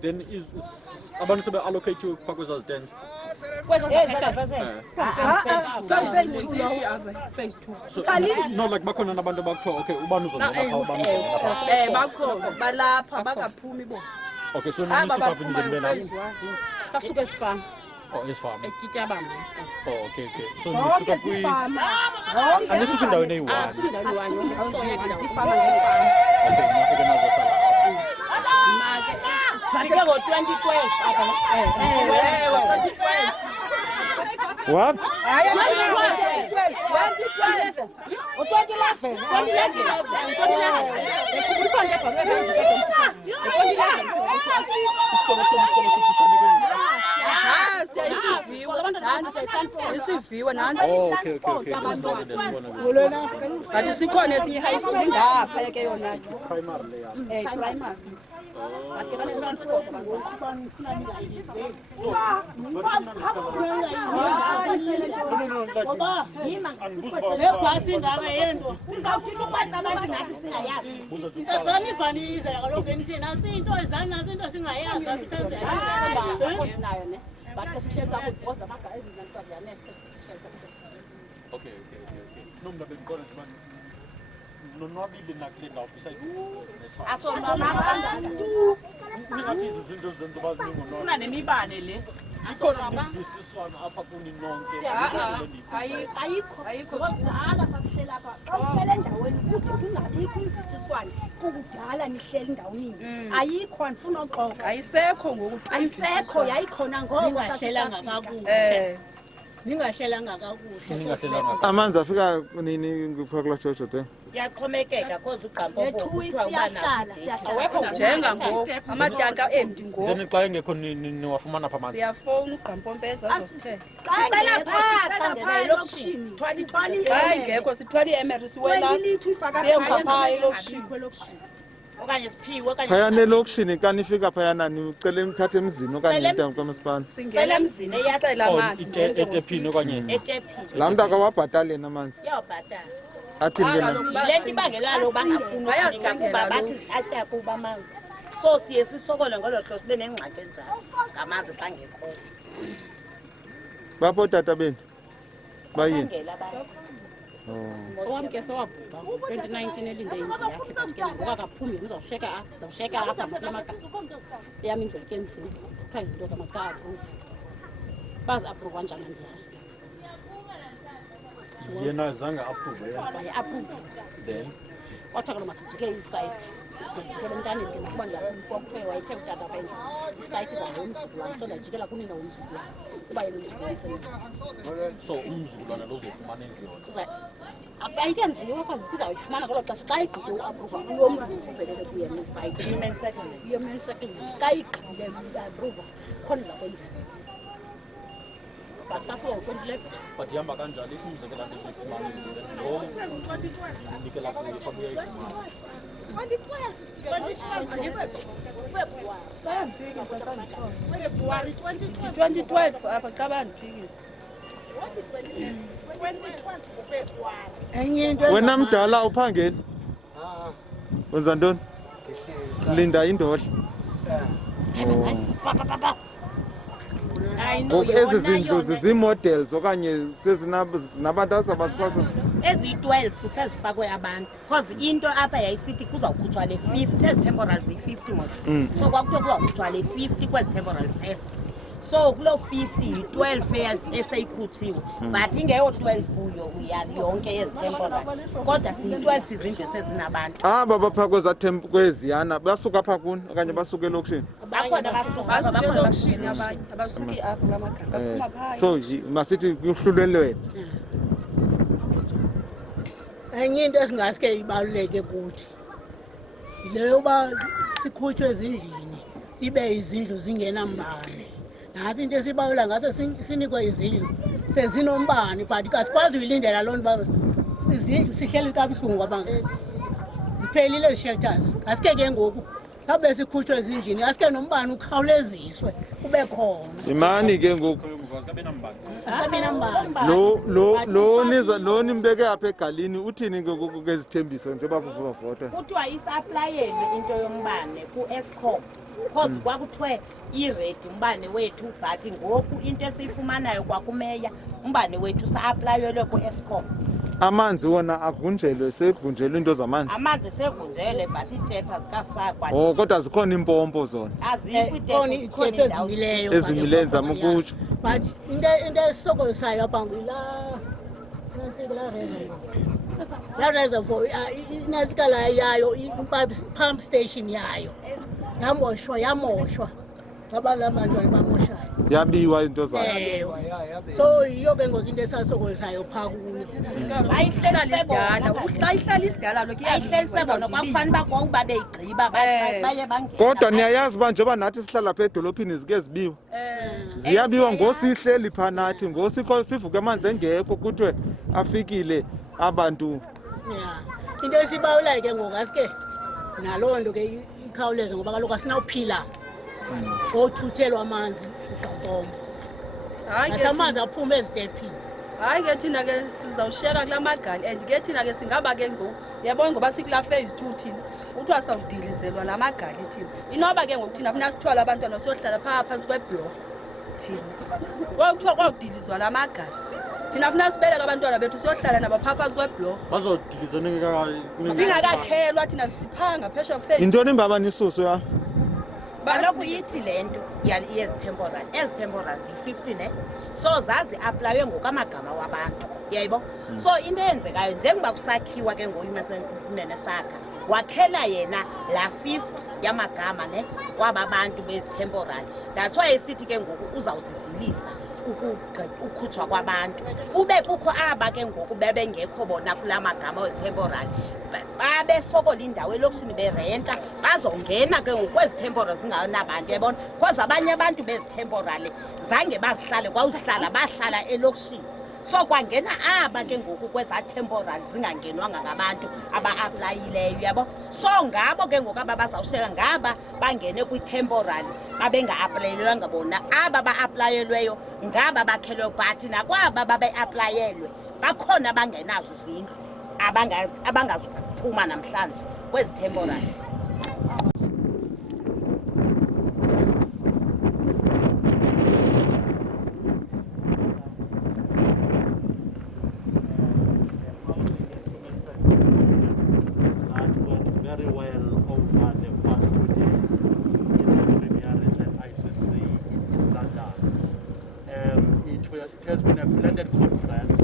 Then is abantu sebe allocate to Pakoza's dance. No, like bakhona nabantu bakho okay ubani uzongena pha ubani bakhona balapha bakaphumi bo. Okay, so nisuka phi ngendlela? Sasuka esifama. Oh, esifama. Ekityabani. Oh, okay. So nisuka kwi anisuka endaweni eyi-1. Sifama. Okay, nafika nazo khala. Bathi ngo-2012 apha. 2012. What? 2012. 2012. But sikhona esinye high school ngapha ke yona Primary. primary. Okay. No, mna bengikona nje manje. Nonwabile nakule ndawo beside ningathi izinto zenza baziningi Kuna nemibane le. isiswana apha kuni nonke Ayikho kudala sasihlela apha. Sasihlela endaweni kude kungalikho izisiswane kukudala nihleli endaweni. Ayikho andifuna uxoxa. Ayisekho ngoku. Ayisekho yayikhona ngoku Ningahlelanga kakuhle. Ningahlelanga kakuhle. Amanzi afika nini kuphakula Jojo de? Yaqhomekeka cause uqampo le 2 weeks siyahlala awekho njenga ngoku amatanka embi ngoku. then xa engekho niwafumana pha manje Siyafona uqampompeza azosithe. Cela phaa ngena elokishini. Hayi ngekho sithwala iEmery siwela. Siyemkhapha elokishini. Okanye siphiwe okanye Phayana elokishini ka nifika phayana nicela imthathe emzini okanye intambo kamasipala. Singela emzini eyacela amanzi etephini okanye etephini. Laa mntu akawabhatali yena amanzi. Yawubhatala. Athini ke na? Le nto ibangela lo bangafuni ukunika kuba bathi atya kuba amanzi. So siye sisokole ngolo hlobo sibe nengxaki enjalo ngamanzi xa ngekho. Bapho tata beni. Bayini? Owamke sewabhubha 2019 elinde indlu yakhe but ke ngoku akaphumi uzawusheka apha kulamakhaya yam indlu yakhe enzima kuthiwa izinto zamazika-approve bazi-approva njani andiyazi yena zange approve waye-approve then kwathiwa kalo masijike isayiti ndijikele emntaneni ke nokuba ndiyafuna kuthiwe wayethe kutata apha endlu isayiti izawuba umzukulwane so ndiyajikela kunina umzukulwane kuba yena umzukulwane so umzukulwana lo uzofumana endlu yona ayikwenziwa kaloku kuzawuyifumana ngolo xesha xa igqibe uaphruva kulo mntu ubhelele kuye nesayiti human second xa igqibile uaphruva khona iza kwenziwa but sasuka ngo-2011 but ihamba kanjalo if umzekela nto ezifumana lo unikela kuyo xa uyayifumana 2012 apha xa bandiphikisa. Enye into Wena mdala uphangeli? Wenza ntoni? Linda indodla. Ngoku ezi zindlu zizii-models okanye sezinabantu azabasifaka ezi-12 sezifakwe abantu because into apha yayisithi kuzawukhutshwa le 50 ezi temporal ziyi-50 mos so kwakuthiwa kuzawukhutshwa le 50 kwezi temporal first so kuloo 50 yi-12 eseyikhutshiwe but ingeyo 12 kuyo yonke yezi temporal kodwa siyi-12 izindlu esezinabantu aba bapha kweziyana basuka apha kuni okanye basuka elokishini bakhona basuke elokishini abanye abasuki apho ngamagama baphuma phaya so masithi kuhlulelwene enye into esingaske ibaluleke kuthi leyo ba sikhutshwe ezindlini ibe izindlu zingenambane nathi into esibalula ngase sinikwe izindlu sezinombane but kasikwazi uyilindela loo nto izindlu sihleli kabuhlungu abantu ziphelile ezi-shelters asike ke ngoku sabe sikhutshwe ezindlini asike nombane ukhawuleziswe ube khona Imani ke ngoku abe nambane lo nimbeke apha egalini uthini ke ngoku kezithembiso njengoba kuzovota kuthiwa isaplayelwe into yombane ku-Eskom because kwakuthiwe iredi umbane wethu but ngoku into esiyifumanayo kwakumeya umbane wethu sa-aplayelwe ku-Eskom. amanzi wona avunjelwe sevunjelwe into zamanzi Amanzi sevunjele but iitepa zikafakwa. Oh kodwa zikhona impompo zona Azikho iitepa ezimileyo zama ukutsho but into esokolisayo apha la reservoir inasikala yayo i-pump station yayo yamoshwa ngabala bantwana bamoshayo yabiwa into zayo so yiyo ke ngoku into esasokolisayo phaa kuyo ihlala isidala lokhu ayihlelisebona kwakufanele uba kwaku babeyigqiba baye bangena kodwa niyayazi uba njengoba nathi sihlala pha edolophini zike zibiwa ziyabiwa ngosihleli phaa nathi ngosikho sivuke amanzi engekho kuthiwe afikile abantu ya into esibawulayo ke ngoku asike naloo nto ke ikhawuleze ngoba kaloku asinawuphila othuthelwa amanzi uqampomo nasamanzi aphume ezitephini hayi ke thina ke sizawushiyeka kula magali and ke thina ke singaba ke ngoku yabona ngoba sikulaa phase 2 thina kuthiwa sawudilizelwa la magali thina inoba ke ngoku thina funa sithwala abantwana siyohlala phaa phantsi kwebhlorho thina kwakuthiwa kwawudilizwa la magali thina funa sibeleke abantwana bethu siyohlala nabo phaa phantsi kwebhlorho bazodilizwa singakakhelwa thina siphanga phesha kuphela yintoni imbaba nisuso ya kaloku ithi le nto yezithemporal ezithemporal ziyi-15 ne so zazi-aplaywe ngokwamagama wabantu yayibo so into eyenzekayo njengoba kusakhiwa ke ngoyumene sakha wakhela yena la 50 yamagama ne kwaba bantu bezithemporal that's why esithi ke ngoku uzawuzidilisa ukukhutshwa kwabantu kube kukho aba ke ngoku bebengekho bona kula magama wezithemporal babesokola indawo elokishini berenta bazongena ke ngoku kwezithemporal zingayonabantu yabona because abanye abantu bezithemporal zange bazihlale kwawuhlala bahlala elokishini so kwangena aba ke ngoku kwezatemporal zingangenwanga ngabantu aba-aplayileyo yabo so ngabo ke ngoku aba bazawushiyeka ngaba bangene kwi-temporal babenga-aplayelwanga bona aba ba-aplayelweyo ngaba bakhelwe but nakwaba babe-aplayelwe bakhona abangenazo izindlu abangazuphuma namhlanje kwezi-temporal. Very well over the past 2 days in the premierage at ICC in East London. It has been a blended conference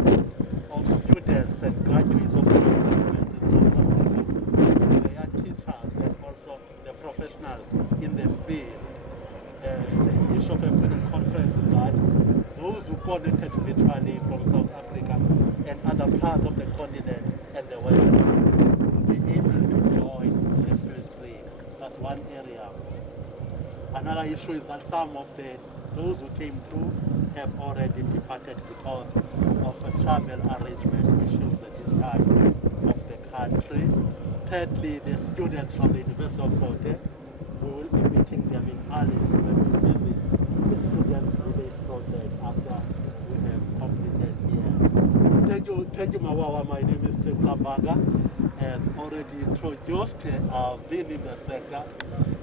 of students and graduates of universities in South Africa. They are teachers and also the professionals in the field. The issue of a blended conference is that those who connected virtually from South Africa and other parts of the continent and the world will be able to join the field trip. That's one area. Another issue is that some of those who came through have already departed because of travel arrangement issues at this time of the country. Thirdly, the students from the University of Kote, we will be meeting them in Alice when we visit the students village project after we have completed here. Thank you, Mawawa. My name is Tim KOMGA. As already introduced, I've been in the sector.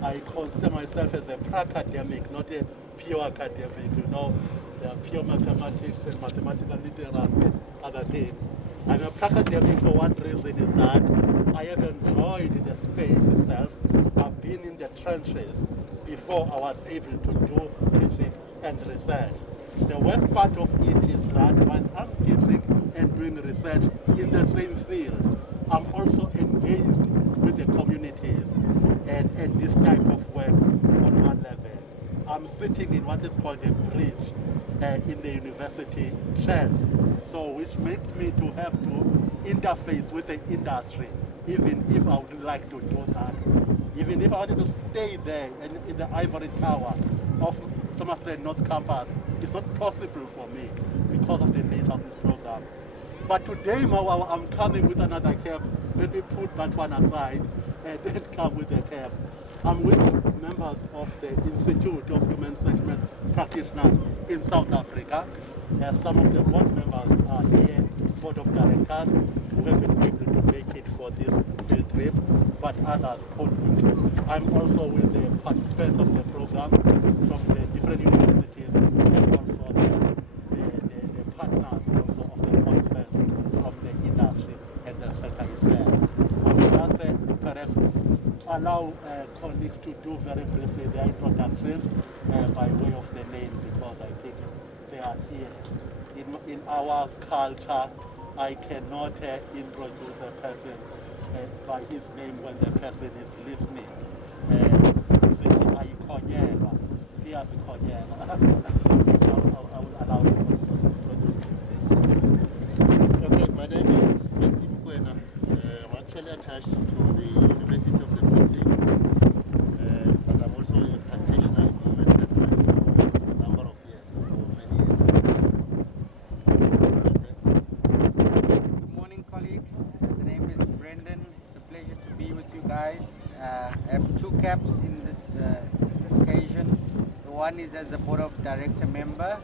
I consider myself as a pra-academic, not a pure academic. You know, there are pure mathematics and mathematical literacy and other things. I'm a pra-academic for one reason is that I have enjoyed the space itself. I've been in the trenches before I was able to do teaching and research. The worst part of it is that while I'm teaching and doing research in the same field, I'm also engaged with the communities and this type of work on one level. I'm sitting in what is called a bridge in the university chairs, so which makes me to have to interface with the industry, even if I would like to do that. Even if I wanted to stay there in the ivory tower of Somerset North Campus, it's not possible for me because of the nature of this program. But today, Mawawa, I'm coming with another cap let me put that one aside and then come with the cab. I'm with the members of the Institute of Human Settlement Practitioners in South Africa. Some of the board members are here, board of directors, who have been able to make it for this field trip, but others couldn't. I'm also with the participants of the program from the different universities and also the partners also of the conference from the industry and the sector itself. I would just perhaps allow colleagues to do very briefly their introductions by way of the name, because I think they are here. In our culture, I cannot introduce a person by his name when the person is listening. He has a I will allow him to introduce himself. Okay, my name is Matthew Mkwena. I'm actually attached to the University of the Free State, but I'm also a practitioner in human settlements for a number of years, for many years. Good morning, colleagues. The name is Brendan. It's a pleasure to be with you guys. I have two caps in this occasion. The one is as a board of director member,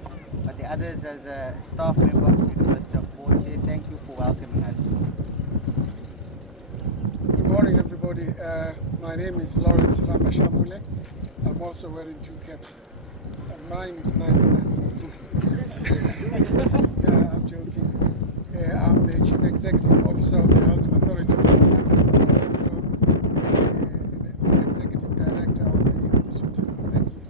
but the other is as a staff member of the University of Fort Hare. Thank you for welcoming us. Good morning, everybody. My name is Lawrence Ramashamule. I'm also wearing two caps. Mine is nicer than his. I'm joking. I'm the Chief Executive Officer of the Housing Authority of East Africa, but I'm also an Executive Director of the Institute. Thank you.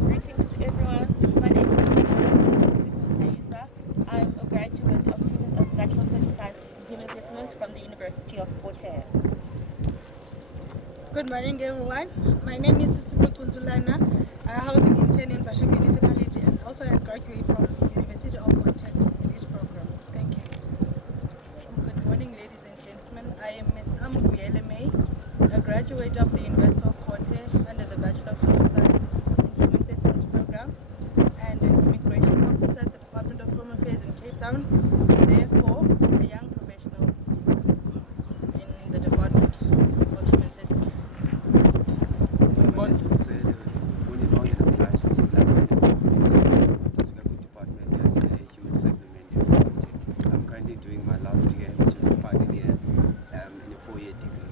Greetings to everyone. My name is Taisa. I'm a graduate of Bachelor of Social Sciences and Human Settlements from the University of Fort Hare. Good morning, everyone. My name is Sisipo Kunzulana, a housing intern in Basha Municipality, and also a graduate from University of Fort Hare in this program. Thank you. Good morning, ladies and gentlemen. I am Ms. Amuvuyele May, a graduate of the University of Fort Hare under the Bachelor of Social Science and Human Settlements program, and an immigration officer at the Department of Home Affairs in Cape Town, and therefore a young professional in the Department of Human Settlements. I'm currently doing my last year, which is a final year, in a 4-year degree.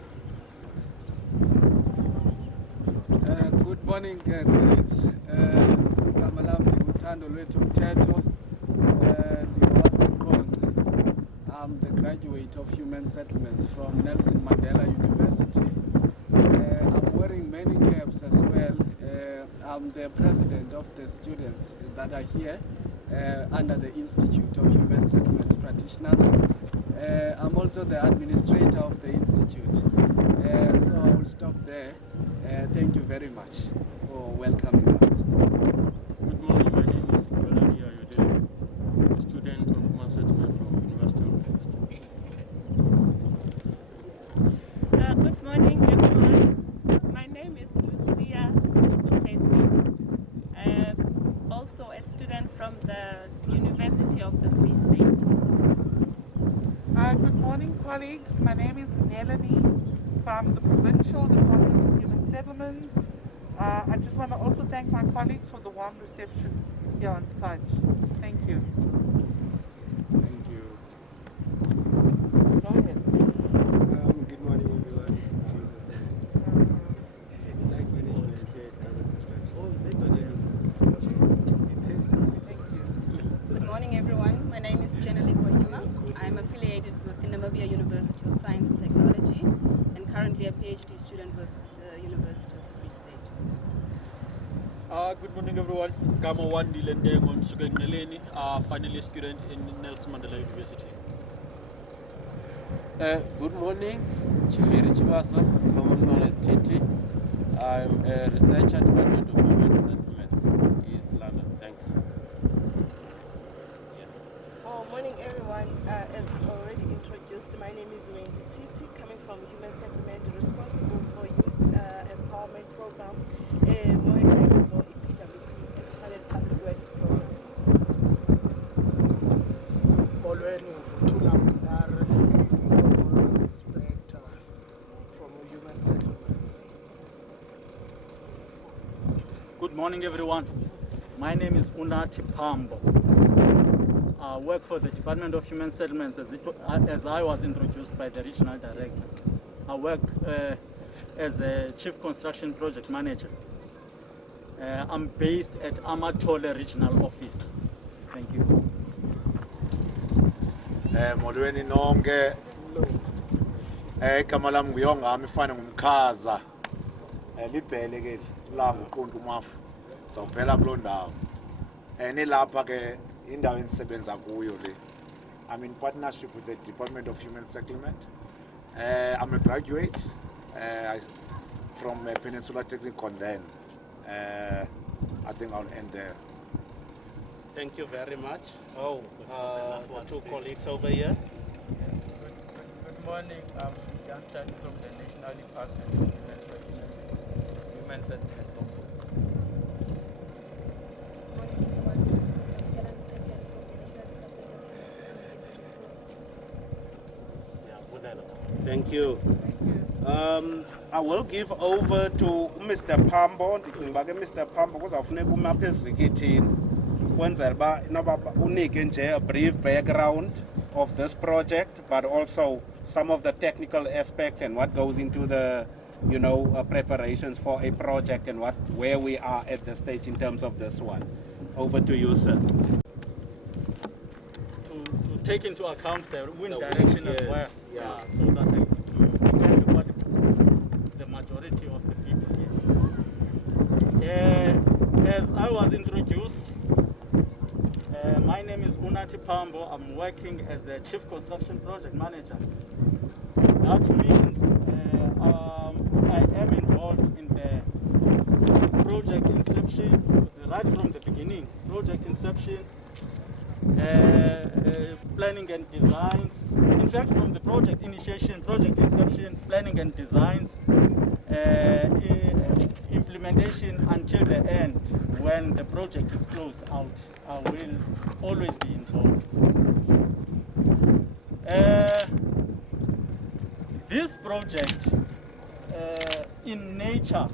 Good morning, colleagues. Igama lami uthando lwethu Mthetho. I'm the graduate of Human Settlements from Nelson Mandela University. I'm wearing many caps as well. I'm the president of the students that are here under the Institute of Human Settlements Practitioners. I'm also the administrator of the institute. So I will stop there. Thank you very much for welcoming us. Good morning, my name is Yolandi Ayodele, a student of Human Settlement from University of Houston. Good morning, everyone. My name is Lucia Mutoketi, also a student from the University of the Free State. Good morning, colleagues. My name is Melanie from the Provincial Department of Human Settlements. I just want to also thank my colleagues for the warm reception here on site. Thank you. Thank you. Go ahead. Good morning, everyone. Site management here at Good morning, everyone. My name is Jenny Kohima. I am affiliated with the Namibia University of Science and Technology and currently a PhD student with the University of the Free State. Good morning, everyone. Gama Wandi Lendengo Nsugengeleni, final year student in Nelson Mandela University. Good morning, Chimiri Chibasa, commonly known as Titi. I'm a researcher, Department of Human Settlements, East London. Thanks. Oh, morning, everyone. As already introduced, my name is Wendy Titi, coming from Human Settlement, responsible for youth empowerment program, more exactly for EPWP, expanded public works program. Molweni Thula Mandare, Works Inspector from Human Settlements. Good morning, everyone. My name is Unati Pambo. I work for the Department of Human Settlements as I was introduced by the Regional Director. I work as a Chief Construction Project Manager. I'm based at Amatole Regional Office. Thank you. Molweni nonke. Igama lami nguyongami ifana ngumkhaza. Libhele ke langa uqonto umafu. Zawuphela kulo ndawo. Nilapha ke indawo enisebenza kuyo le. I'm in partnership with the Department of Human Settlement. I'm a graduate from Peninsula Technical then. I think I'll end there. Thank you very much. The two colleagues over here. Good morning. I'm Jan Chan from the National Department of Human Settlement. Thank you. I will give over to Mr. Pambo. Mr. Pambo, because I've never mapped a brief background of this project, but also some of the technical aspects and what goes into the, preparations for a project and where we are at the stage in terms of this one. Over to you, sir. To take into account the wind direction as well, so that I can do what the majority of the people here. As I was introduced, my name is Unati Pambo. I'm working as a Chief Construction Project Manager. That means I am involved in the project inception, right from the beginning. Project inception, planning and designs. In fact, from the project initiation, project inception, planning and designs, implementation until the end, when the project is closed out, I will always be involved. This project, in nature,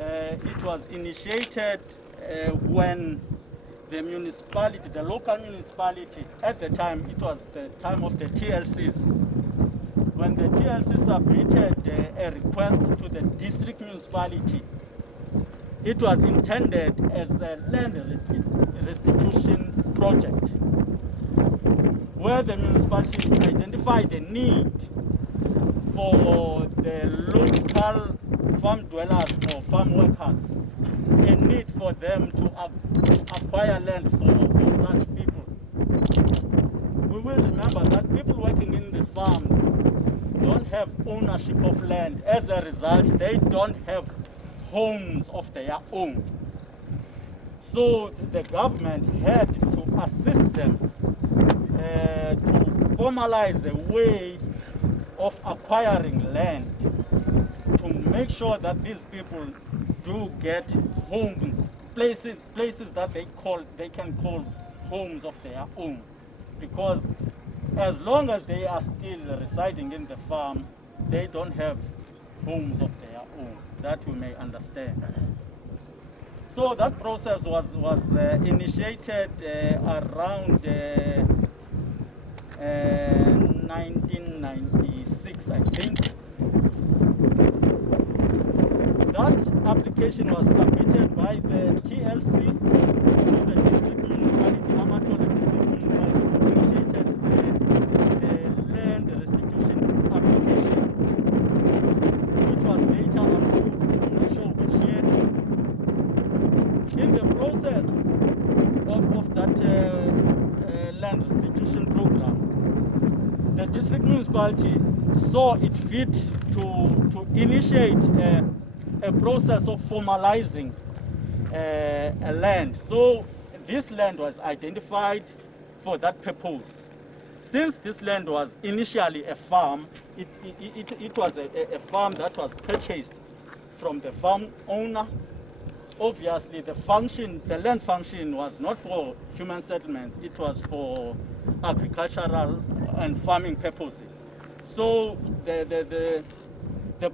it was initiated when the municipality, the local municipality, at the time, it was the time of the TLCs. When the TLC submitted a request to the district municipality, it was intended as a land restitution project, where the municipality identified the need for the local farm dwellers or farm workers, a need for them to acquire land for such people. We will remember that people working in the farms don't have ownership of land. As a result, they don't have homes of their own. So the government had to assist them to formalize a way of acquiring land to make sure that these people do get homes, places that they can call homes of their own. Because as long as they are still residing in the farm, they don't have homes of their own. That we may understand. So that process was initiated around 1996, I think. That application was submitted by the TLC to the district municipality, Amatole district municipality, who initiated the land restitution application, which was later approved, I'm not sure which year. In the process of that land restitution program, the district municipality saw it fit to initiate a process of formalizing a land. So this land was identified for that purpose. Since this land was initially a farm, it was a farm that was purchased from the farm owner. Obviously, the land function was not for human settlements, it was for agricultural and farming purposes. So the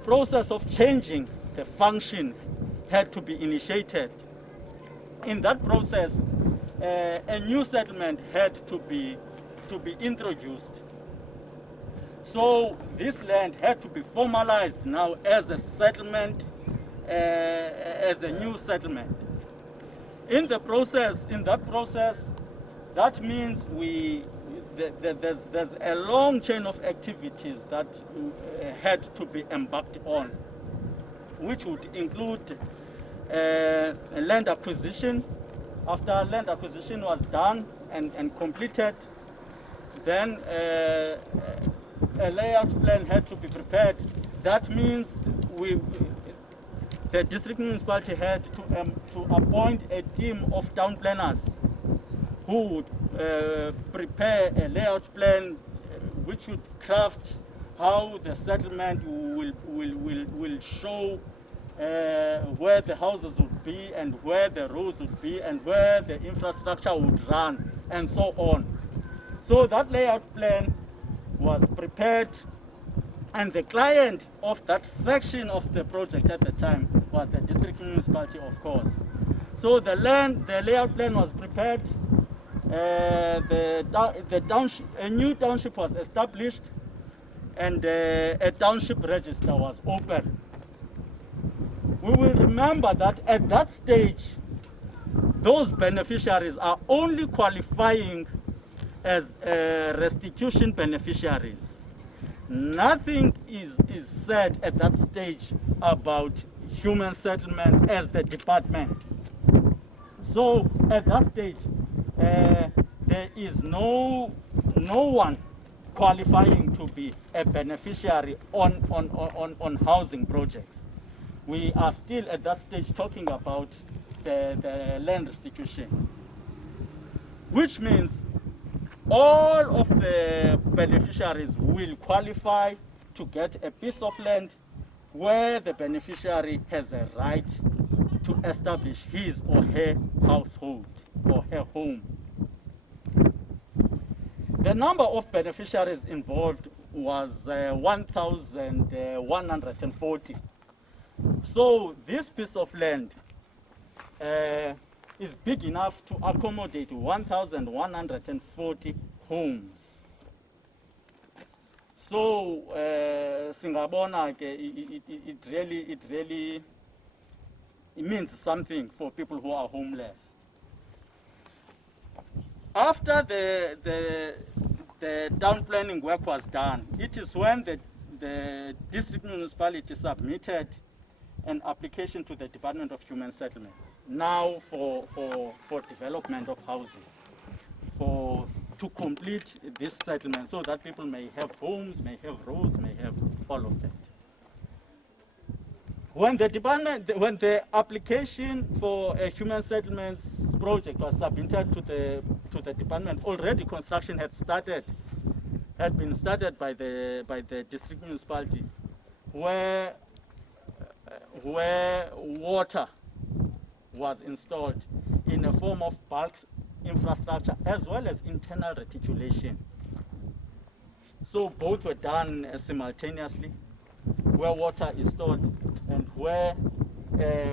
process of changing the function had to be initiated. In that process, a new settlement had to be introduced. So this land had to be formalized now as a settlement, as a new settlement. In that process, that means there's a long chain of activities that had to be embarked on, which would include land acquisition. After land acquisition was done and completed, then a layout plan had to be prepared. That means the district municipality had to appoint a team of town planners who would prepare a layout plan which would craft how the settlement will show where the houses would be and where the roads would be and where the infrastructure would run and so on. So that layout plan was prepared, and the client of that section of the project at the time was the district municipality, of course. So the layout plan was prepared, a new township was established, and a township register was opened. We will remember that at that stage, those beneficiaries are only qualifying as restitution beneficiaries. Nothing is said at that stage about human settlements as the department. So at that stage, there is no one qualifying to be a beneficiary on housing projects. We are still at that stage talking about the land restitution, which means all of the beneficiaries will qualify to get a piece of land where the beneficiary has a right to establish his or her household or her home. The number of beneficiaries involved was 1,140. So this piece of land is big enough to accommodate 1,140 homes. So Singabona, it really means something for people who are homeless. After the town planning work was done, it is when the district municipality submitted an application to the Department of Human Settlements, now for development of houses, to complete this settlement so that people may have homes, may have roads, may have all of that. When the application for a human settlements project was submitted to the department, already construction had been started by the district municipality, where water was installed in a form of bulk infrastructure as well as internal reticulation. So both were done simultaneously, where water is stored and where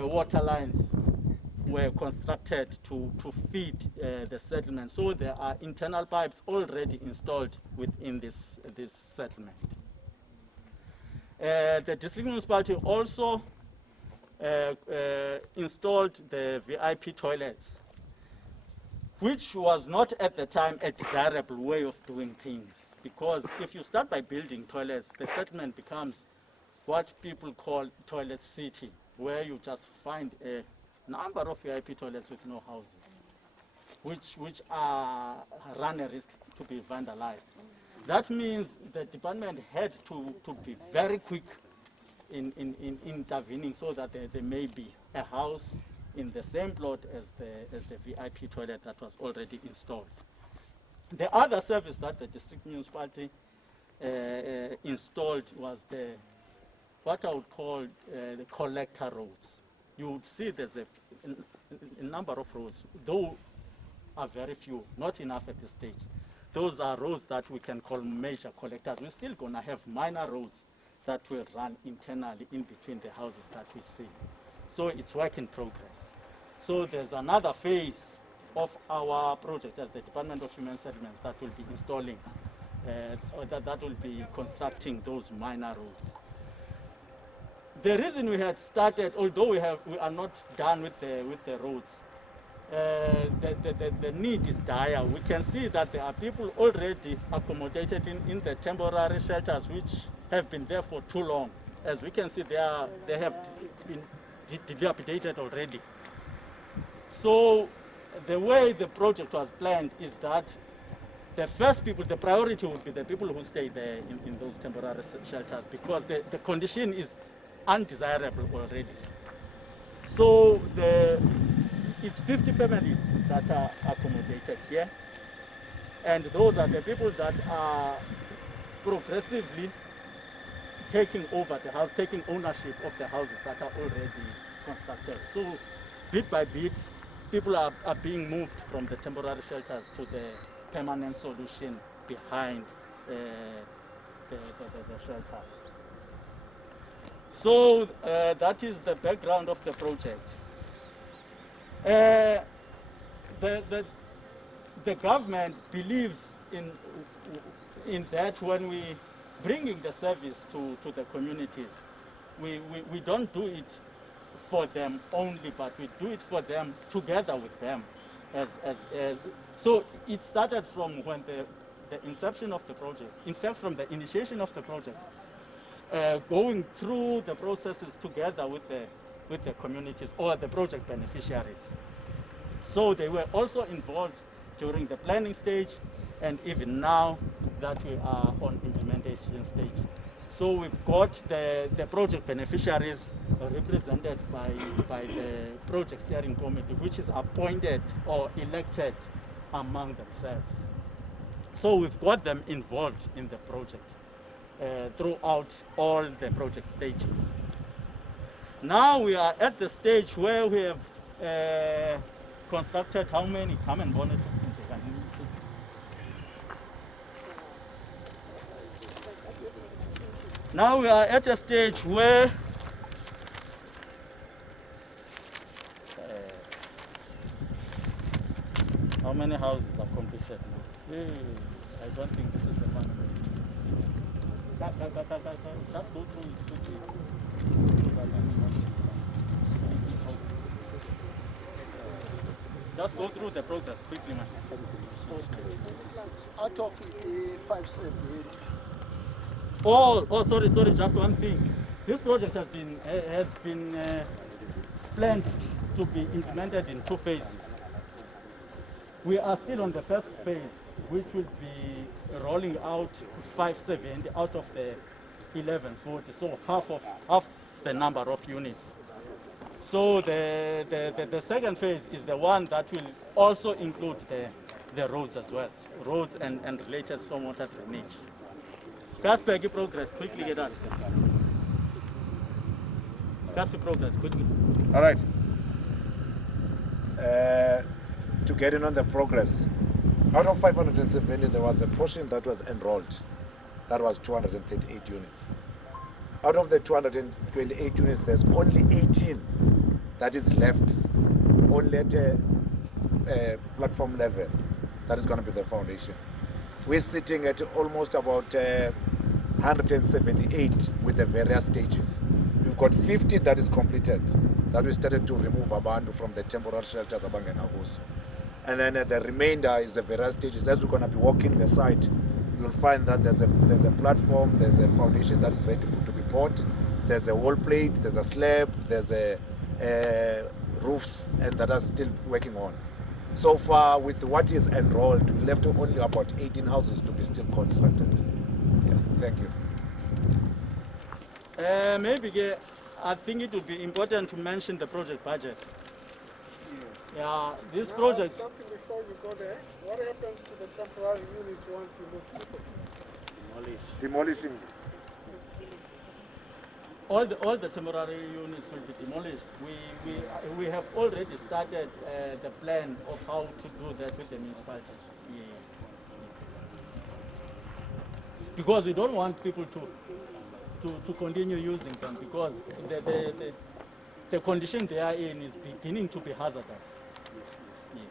water lines were constructed to feed the settlement. So there are internal pipes already installed within this settlement. The district municipality also installed the VIP toilets, which was not at the time a desirable way of doing things, because if you start by building toilets, the settlement becomes what people call toilet city, where you just find a number of VIP toilets with no houses, which run a risk to be vandalized. That means the department had to be very quick in intervening so that there may be a house in the same plot as the VIP toilet that was already installed. The other service that the district municipality installed was what I would call the collector roads. You would see there's a number of roads, though are very few, not enough at this stage. Those are roads that we can call major collectors. We're still going to have minor roads that will run internally in between the houses that we see. So it's work in progress. So there's another phase of our project as the Department of Human Settlements that will be installing, or that will be constructing those minor roads. The reason we had started, although we are not done with the roads, the need is dire. We can see that there are people already accommodated in the temporary shelters which have been there for too long. As we can see, they have been dilapidated already. So the way the project was planned is that the first people, the priority would be the people who stay there in those temporary shelters, because the condition is undesirable already. So it's 50 families that are accommodated here, and those are the people that are progressively taking over the house, taking ownership of the houses that are already constructed. So bit by bit, people are being moved from the temporary shelters to the permanent solution behind the shelters. So that is the background of the project. The government believes in that when we bringing the service to the communities, we don't do it for them only, but we do it for them together with them. So it started from when the inception of the project, in fact from the initiation of the project, going through the processes together with the communities or the project beneficiaries. So they were also involved during the planning stage, and even now that we are on implementation stage. So we've got the project beneficiaries represented by the project steering committee, which is appointed or elected among themselves. So we've got them involved in the project throughout all the project stages. Now we are at the stage where we have constructed how many? Come and bonnet. Now we are at a stage where how many houses are completed now? I don't think this is the one. Just go through it quickly. Just go through the progress quickly, man. Out of 570. Oh, sorry, just one thing. This project has been planned to be implemented in 2 phases. We are still on the first phase, which will be rolling out 570 out of the 1140, so half the number of units. So the second phase is the one that will also include the roads as well, roads and related stormwater drainage. Casper, progress quickly, get out. Casper, progress quickly. All right. To get in on the progress, out of 570, there was a portion that was enrolled. That was 238 units. Out of the 228 units, there's only 18 that is left, only at a platform level. That is going to be the foundation. We're sitting at almost about 178 with the various stages. We've got 50 that is completed, that we started to remove Abantu from the temporary shelters and then the remainder is the various stages. As we're going to be walking the site, you'll find that there's a platform, there's a foundation that is ready to be poured, there's a wall plate, there's a slab, there's a roofs, and that are still working on. So far, with what is enrolled, we left only about 18 houses to be still constructed. Yeah, thank you. Maybe I think it would be important to mention the project budget. Yes. Yeah, this Now, project. something before you go there. What happens to the temporary units once you move people? Demolishing. All the temporary units will be demolished. We have already started the plan of how to do that with the municipalities. Yes. Because we don't want people to continue using them, because the condition they are in is beginning to be hazardous. Yes.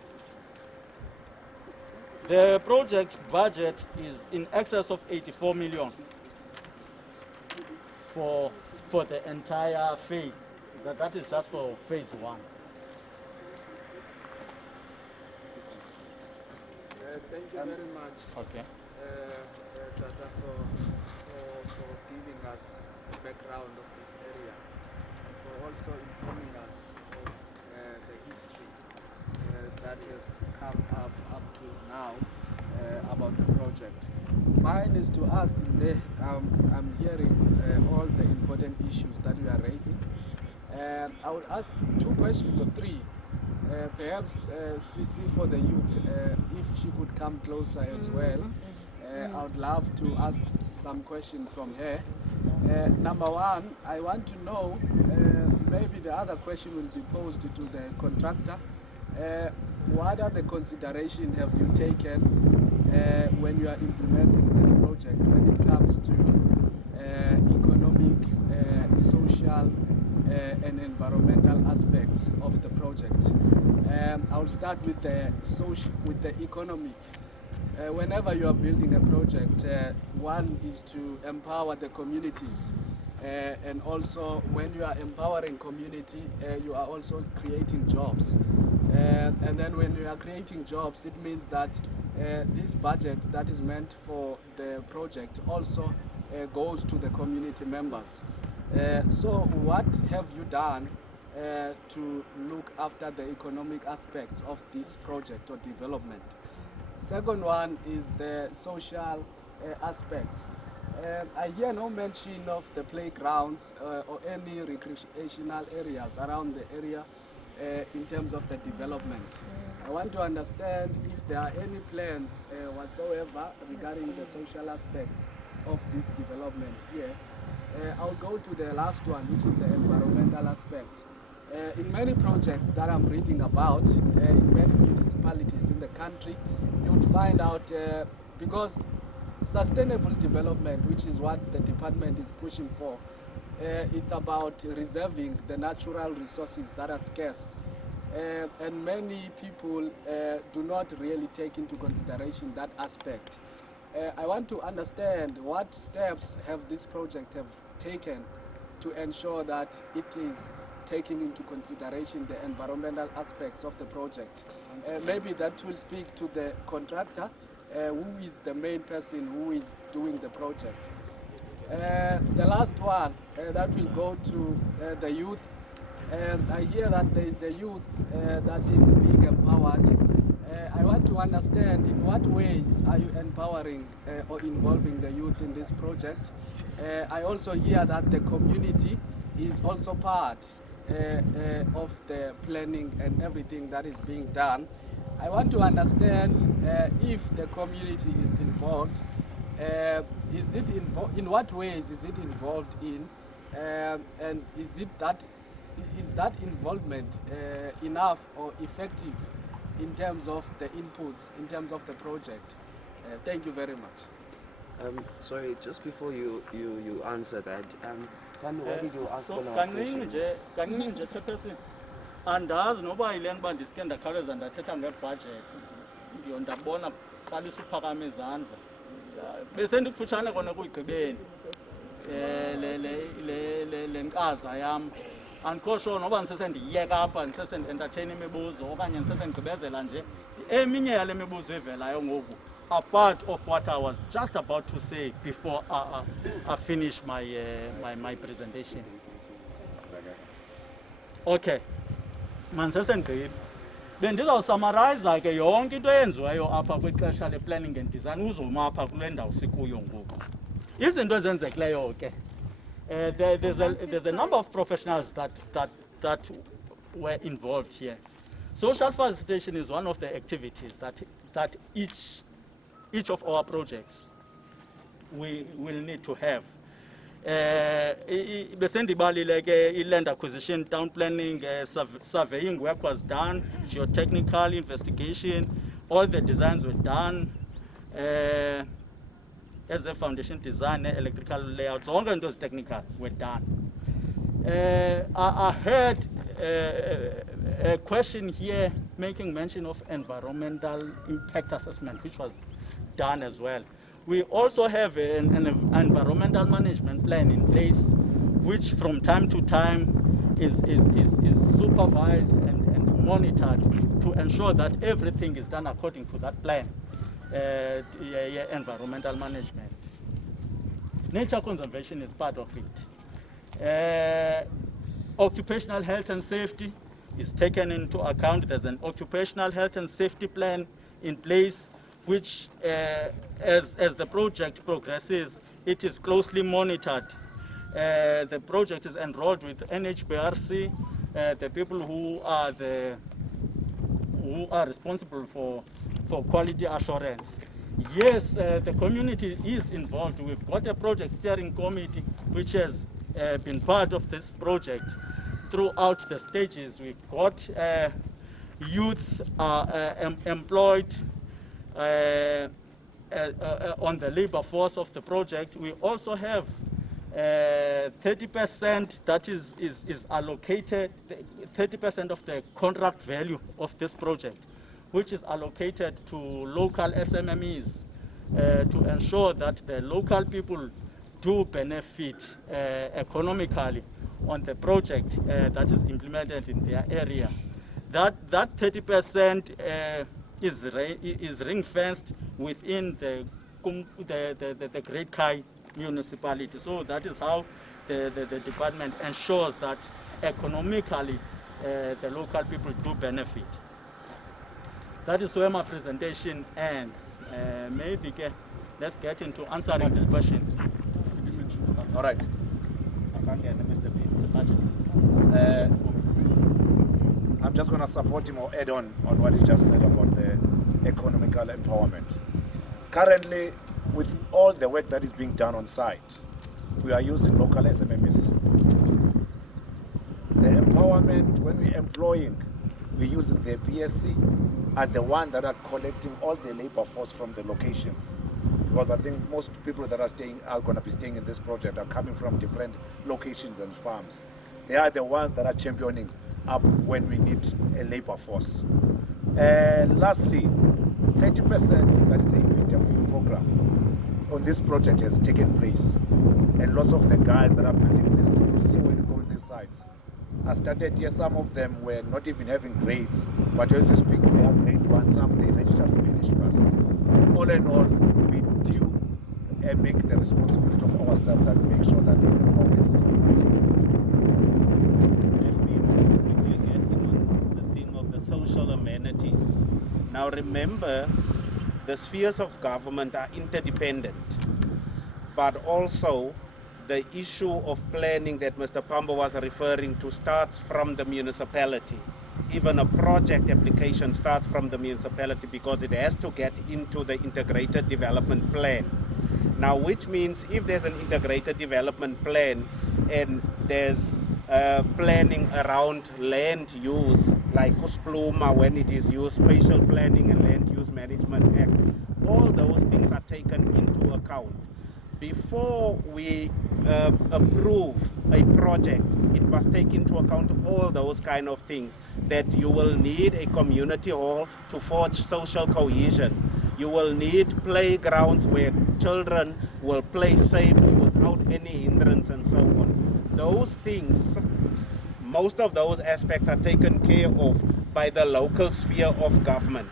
The project budget is in excess of 84 million for the entire phase. That is just for phase 1. Thank you very much. Okay. Tata, for giving us the background of this area, and for also informing us of the history that has come up to now about the project. Mine is to ask, I'm hearing all the important issues that we are raising. I would ask 2 questions or 3. Perhaps CC for the youth, if she could come closer as well. I would love to ask some questions from her. Number 1, I want to know, maybe the other question will be posed to the contractor. What are the considerations have you taken when you are implementing this project when it comes to economic, social, and environmental aspects of the project? I'll start with the economic. Whenever you are building a project, one is to empower the communities, and also when you are empowering community, you are also creating jobs. And then when you are creating jobs, it means that this budget that is meant for the project also goes to the community members. So what have you done to look after the economic aspects of this project or development? Second one is the social aspect. I hear no mention of the playgrounds or any recreational areas around the area in terms of the development. I want to understand if there are any plans whatsoever regarding the social aspects of this development here. I'll go to the last one, which is the environmental aspect. In many projects that I'm reading about, in many municipalities in the country, you would find out, because sustainable development, which is what the department is pushing for, it's about reserving the natural resources that are scarce. And many people do not really take into consideration that aspect. I want to understand what steps have this project have taken to ensure that it is taking into consideration the environmental aspects of the project. Maybe that will speak to the contractor, who is the main person who is doing the project. The last one, that will go to the youth. I hear that there is a youth that is being empowered. I want to understand in what ways are you empowering or involving the youth in this project. I also hear that the community is also part of the planning and everything that is being done. I want to understand if the community is involved. In what ways is it involved in, and is that involvement enough or effective in terms of the inputs, in terms of the project? Thank you very much. Sorry, just before you answer that, Tanu, what did you ask So on our questions? kancinci nje chairperson, andazi noba yile nto uba ndiske ndakhawuleza ndathetha ngebudget, ndabona qalisa uphakama izandla. Bese ndikufutshane kona ekuyigqibeni le nkcaza yam. Andikho sure noba ndisesendiyiyeka apha, ndisesend-entertaina imibuzo okanye ndisesendgqibezela nje eminye yale mibuzo evelayo ngoku, a part of what I was just about to say before I finish my presentation. Okay, mandisesendgqibi. Bendizawusummarize ke yonke into eyenziweyo apha kwixesha le-planning and design uzoma apha kule ndawo sikuyo ngoku. Izinto ezenzekileyo ke, there's a number of professionals that were involved here. Social facilitation is one of the activities that each of our projects we will need to have. Besendibalile ke land acquisition, town planning, surveying work was done, geotechnical investigation, all the designs were done, as a foundation design, electrical layouts, all those technical were done. I heard a question here making mention of environmental impact assessment, which was done as well. We also have an environmental management plan in place, which from time to time is supervised and monitored to ensure that everything is done according to that plan, environmental management. Nature conservation is part of it. Occupational health and safety is taken into account. There's an occupational health and safety plan in place, which as the project progresses, it is closely monitored. The project is enrolled with NHBRC, the people who are responsible for quality assurance. Yes, the community is involved. We've got a project steering committee which has been part of this project throughout the stages. We've got youth employed on the labor force of the project. We also have 30% that is allocated, 30% of the contract value of this project, which is allocated to local SMMEs to ensure that the local people do benefit economically on the project that is implemented in their area. That 30% is ring-fenced within the Great Kai municipality. So that is how the department ensures that economically the local people do benefit. That is where my presentation ends. Maybe let's get into answering the questions. All right. I'm just going to support him or add on what he just said about the economical empowerment. Currently, with all the work that is being done on site, we are using local SMMEs. The empowerment, when we're employing, we're using the PSC and the one that are collecting all the labor force from the locations. Because I think most people that are going to be staying in this project are coming from different locations and farms. They are the ones that are championing up when we need a labor force. Lastly, 30% that is a EPW program on this project has taken place. And lots of the guys that are building this, you see when you go to these sites, I started here, some of them were not even having grades, but as we speak, they are grade 1, some they registered for NHBRC. All in all, we do make the responsibility of ourselves that make sure that the empowerment is taking place. Social amenities. Now remember, the spheres of government are interdependent, but also the issue of planning that Mr. Pambo was referring to starts from the municipality. Even a project application starts from the municipality because it has to get into the integrated development plan. Now, which means if there's an integrated development plan and there's planning around land use, like Kuspluma when it is used, spatial planning and land use management act, all those things are taken into account. Before we approve a project, it must take into account all those kind of things, that you will need a community hall to forge social cohesion. You will need playgrounds where children will play safely without any hindrance and so on. Those things, most of those aspects are taken care of by the local sphere of government.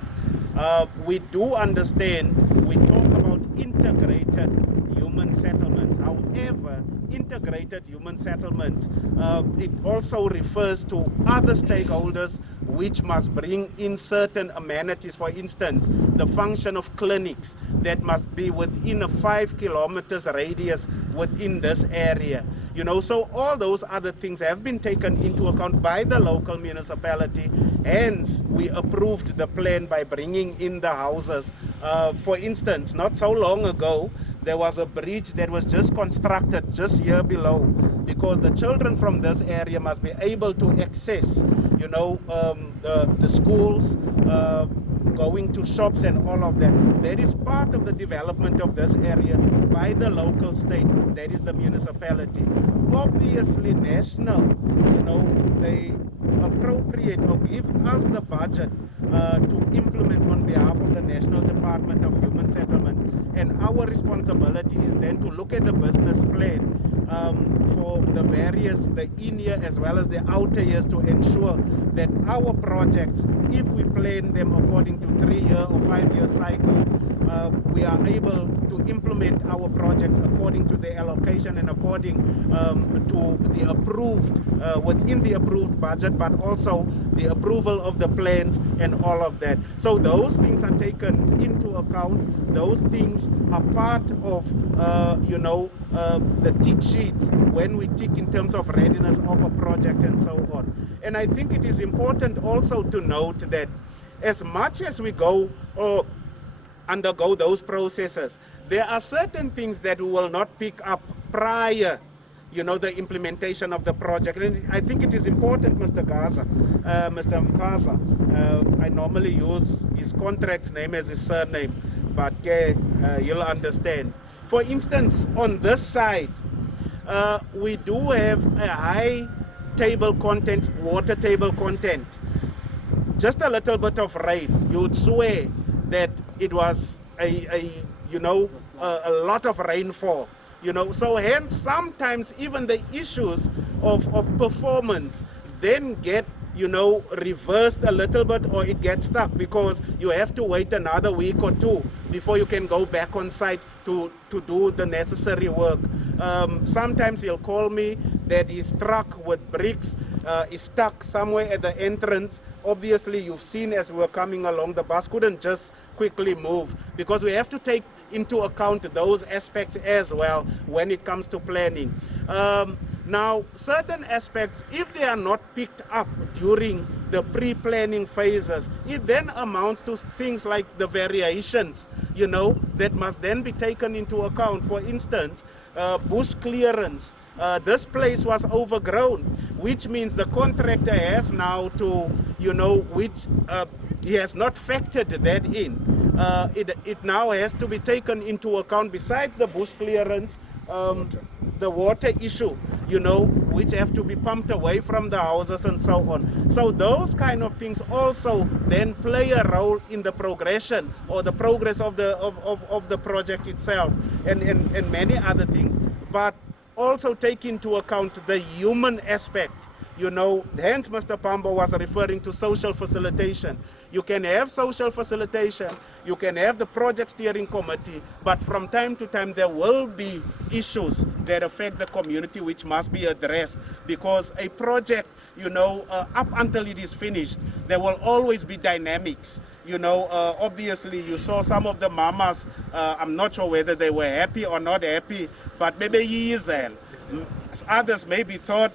We do understand, we talk about integrated human settlements. However, integrated human settlements, it also refers to other stakeholders which must bring in certain amenities. For instance, the function of clinics that must be within a 5 kilometers radius within this area. You know, so all those other things have been taken into account by the local municipality. Hence, we approved the plan by bringing in the houses. For instance, not so long ago, there was a bridge that was just constructed just here below, because the children from this area must be able to access, you know, the schools, going to shops and all of that. That is part of the development of this area by the local state, that is the municipality. Obviously national, you know, they appropriate or give us the budget to implement on behalf of the National Department of Human Settlements. And our responsibility is then to look at the business plan for the various, the in-year as well as the outer years, to ensure that our projects, if we plan them according to 3-year or 5-year cycles, we are able to implement our projects according to the allocation and according to the approved, within the approved budget, but also the approval of the plans and all of that. So those things are taken into account. Those things are part of, you know, the tick sheets when we tick in terms of readiness of a project and so on. And I think it is important also to note that as much as we go or undergo those processes, there are certain things that we will not pick up prior, you know, the implementation of the project. And I think it is important, Mr. Mkaza, I normally use his contract's name as his surname, but you'll understand. For instance, on this side, we do have a high table content, water table content. Just a little bit of rain, you would swear that it was a lot of rainfall, you know. So hence sometimes even the issues of performance then get, you know, reversed a little bit, or it gets stuck because you have to wait another week or two before you can go back on site to do the necessary work. Sometimes he'll call me that he's struck with bricks, is stuck somewhere at the entrance. Obviously, you've seen as we were coming along, the bus couldn't just quickly move, because we have to take into account those aspects as well when it comes to planning. Now, certain aspects, if they are not picked up during the pre-planning phases, it then amounts to things like the variations, you know, that must then be taken into account. For instance, bush clearance. This place was overgrown, which means the contractor has now to, you know, he has not factored that in. It now has to be taken into account, besides the bush clearance, the water issue, you know, which have to be pumped away from the houses and so on. So those kind of things also then play a role in the progression or the progress of the project itself, and many other things. But also take into account the human aspect. You know, hence Mr. Pambo was referring to social facilitation. You can have social facilitation, you can have the project steering committee, but from time to time there will be issues that affect the community which must be addressed, because a project, you know, up until it is finished, there will always be dynamics. You know, obviously you saw some of the mamas, I'm not sure whether they were happy or not happy, but maybe yizel. Others maybe thought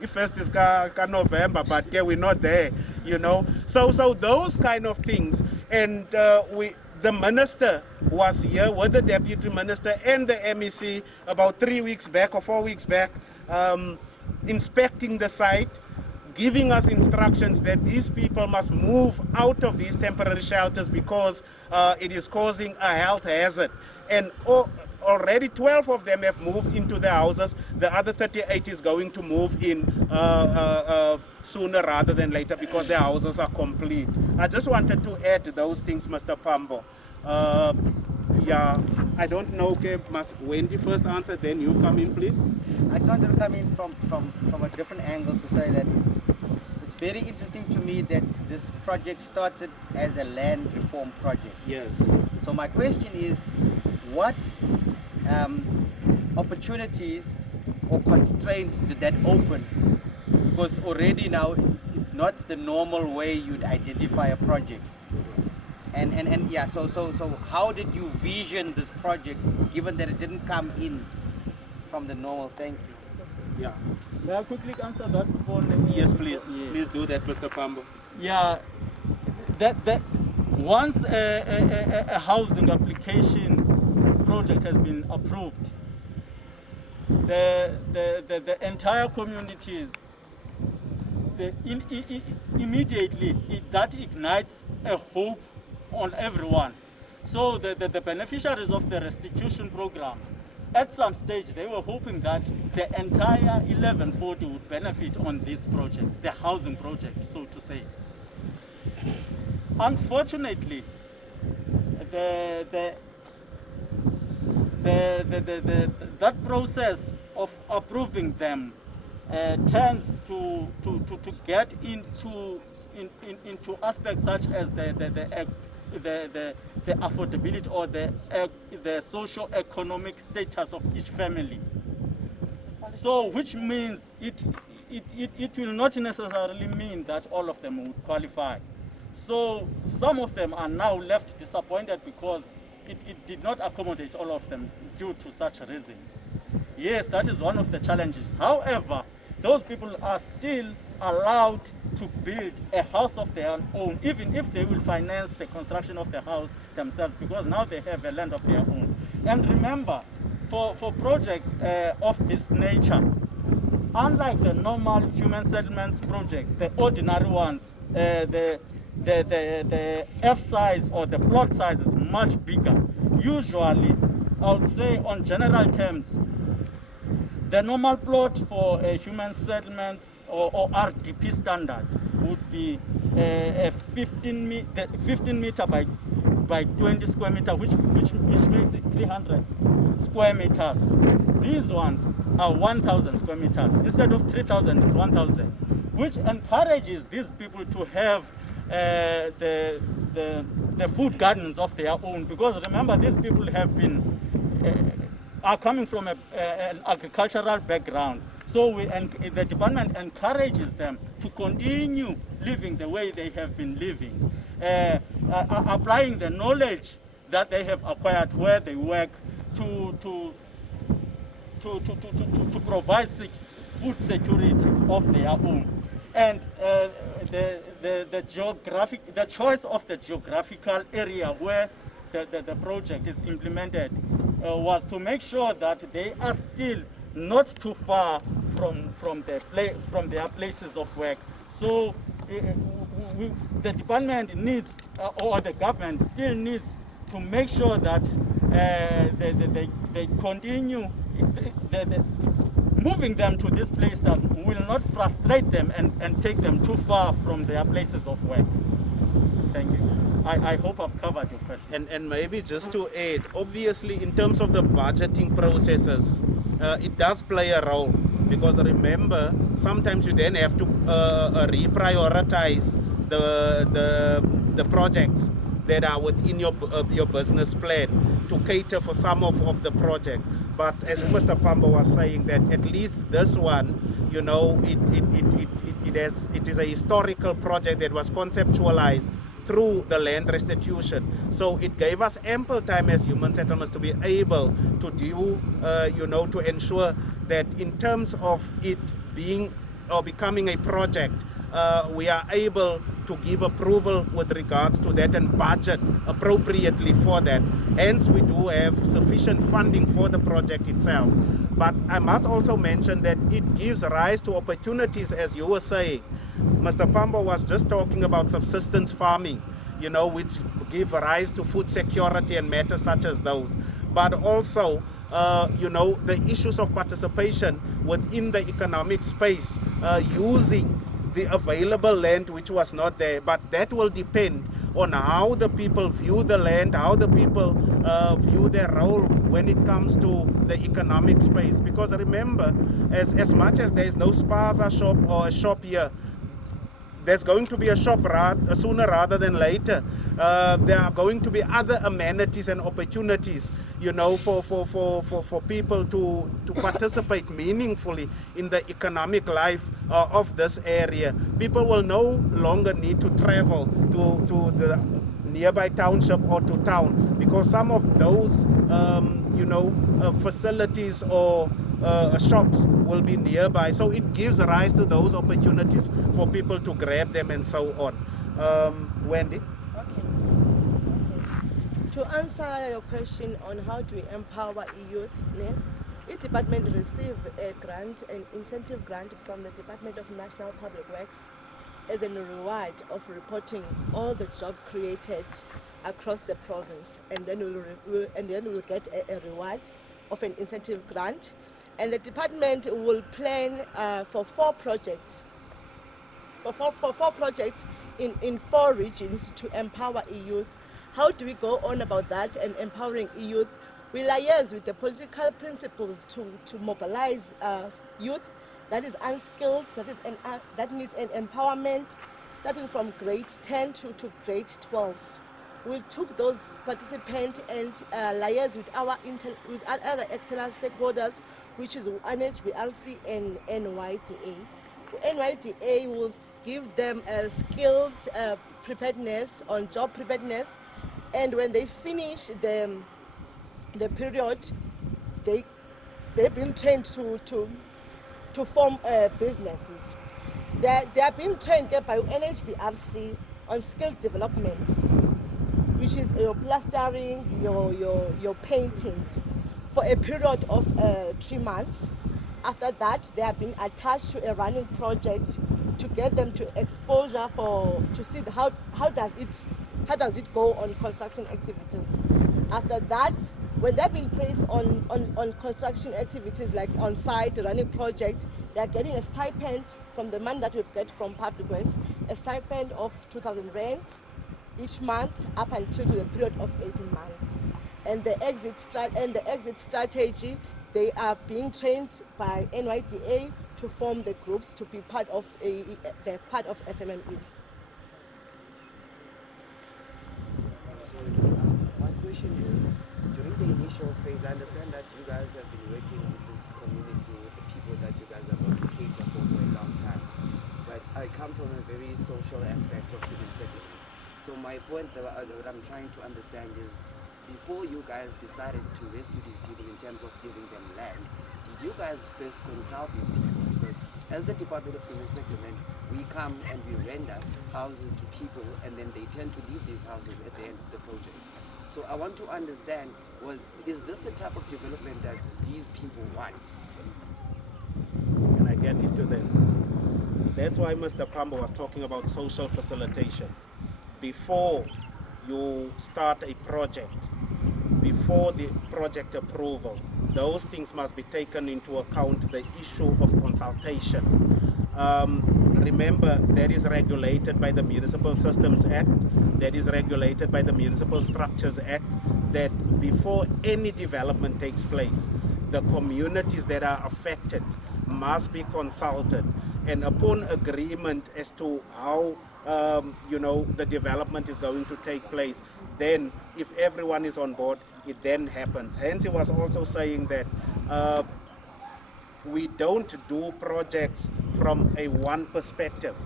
if first is November, but we're not there, you know. So those kind of things. And the minister was here with the deputy minister and the MEC about 3 weeks back or 4 weeks back, inspecting the site, giving us instructions that these people must move out of these temporary shelters because it is causing a health hazard. And already 12 of them have moved into their houses. The other 38 is going to move in sooner rather than later because their houses are complete. I just wanted to add those things, Mr. Pambo. Yeah, I don't know, okay, must Wendy first answer, then you come in, please. I just wanted to come in from a different angle to say that it's very interesting to me that this project started as a land reform project. Yes. So my question is, what opportunities or constraints did that open? Because already now it's not the normal way you'd identify a project. And yeah, so how did you vision this project given that it didn't come in from the normal? Thank you. Yeah. May I quickly answer that before? Yes, please. Yeah. Please do that, Mr. Pambo. Yeah, that once a housing application project has been approved, the entire communities, immediately that ignites a hope on everyone. So the beneficiaries of the restitution program, at some stage they were hoping that the entire 1140 would benefit on this project, the housing project, so to say. Unfortunately, that process of approving them tends to get into aspects such as the affordability or the socio-economic status of each family. So, which means it will not necessarily mean that all of them would qualify. So some of them are now left disappointed because it did not accommodate all of them due to such reasons. Yes, that is one of the challenges. However, those people are still allowed to build a house of their own, even if they will finance the construction of the house themselves, because now they have a land of their own. And remember, for projects of this nature, unlike the normal human settlements projects, the ordinary ones, the F size or the plot size is much bigger. Usually, I would say on general terms, the normal plot for human settlements or RDP standard would be a 15 meter by 20 square meter, which makes it 300 square meters. These ones are 1,000 square meters. Instead of 3,000, it's 1,000, which encourages these people to have the food gardens of their own, because remember, these people have been are coming from an agricultural background. So the department encourages them to continue living the way they have been living, applying the knowledge that they have acquired where they work to provide food security of their own. And the choice of the geographical area where the project is implemented was to make sure that they are still not too far from their places of work. So the department needs, or the government still needs, to make sure that they continue moving them to this place that will not frustrate them and take them too far from their places of work. Thank you. I hope I've covered your question. And maybe just to add, obviously in terms of the budgeting processes, it does play a role, because remember, sometimes you then have to reprioritize the projects that are within your business plan to cater for some of the projects. But as Mr. Pambo was saying, that at least this one, you know, it is a historical project that was conceptualized through the land restitution. So it gave us ample time as human settlements to be able to do, to ensure that in terms of it being or becoming a project, we are able to give approval with regards to that and budget appropriately for that. Hence, we do have sufficient funding for the project itself. But I must also mention that it gives rise to opportunities, as you were saying. Mr. Pambo was just talking about subsistence farming, you know, which give rise to food security and matters such as those. But also, the issues of participation within the economic space, using the available land which was not there. But that will depend on how the people view the land, how the people view their role when it comes to the economic space. Because remember, as much as there is no spaza shop or a shop here, there's going to be a shop sooner rather than later. There are going to be other amenities and opportunities, you know, for people to participate meaningfully in the economic life of this area. People will no longer need to travel to the nearby township or to town, because some of those you know, facilities or shops will be nearby. So it gives rise to those opportunities for people to grab them and so on. Wendy? To answer your question on how to empower youth, each department received a grant, an incentive grant from the Department of National Public Works as a reward of reporting all the job created across the province, and then we'll get a reward of an incentive grant, and the department will plan for four projects in 4 regions to empower youth. How do we go on about that and empowering youth? We liaise with the political principles to mobilize youth that is unskilled, that needs an empowerment, starting from grade 10 to grade 12. We took those participants and liaise with our other external stakeholders, which is IHSP-SA and NYDA. NYDA will give them a skilled preparedness on job preparedness, and when they finish the period, they've been trained to form businesses. They are being trained by IHSP-SA on skill development, which is your plastering, your painting, for a period of 3 months. After that, they are being attached to a running project to get them to exposure to see how does it go on construction activities. After that, when they've been placed on construction activities like on site, running project, they are getting a stipend from the money that we've got from Public Works, a stipend of 2,000 rand each month up until to the period of 18 months. And the exit strategy, they are being trained by NYDA to form the groups to be part of SMMEs. My question is, during the initial phase, I understand that you guys have been working with this community, with the people that you guys are going to cater for a long time. But I come from a very social aspect of human settlement. So my point that I'm trying to understand is, before you guys decided to rescue these people in terms of giving them land, did you guys first consult these people? Because as the Department of Human Settlement, we come and we render houses to people, and then they tend to leave these houses at the end of the project. So I want to understand, is this the type of development that these people want? Can I get into that? That's why Mr. Pambo was talking about social facilitation. Before you start a project, before the project approval, those things must be taken into account, the issue of consultation. Remember, that is regulated by the Municipal Systems Act, that is regulated by the Municipal Structures Act, that before any development takes place, the communities that are affected must be consulted, and upon agreement as to how you know, the development is going to take place, then if everyone is on board, it then happens. Hence, he was also saying that we don't do projects from a one perspective,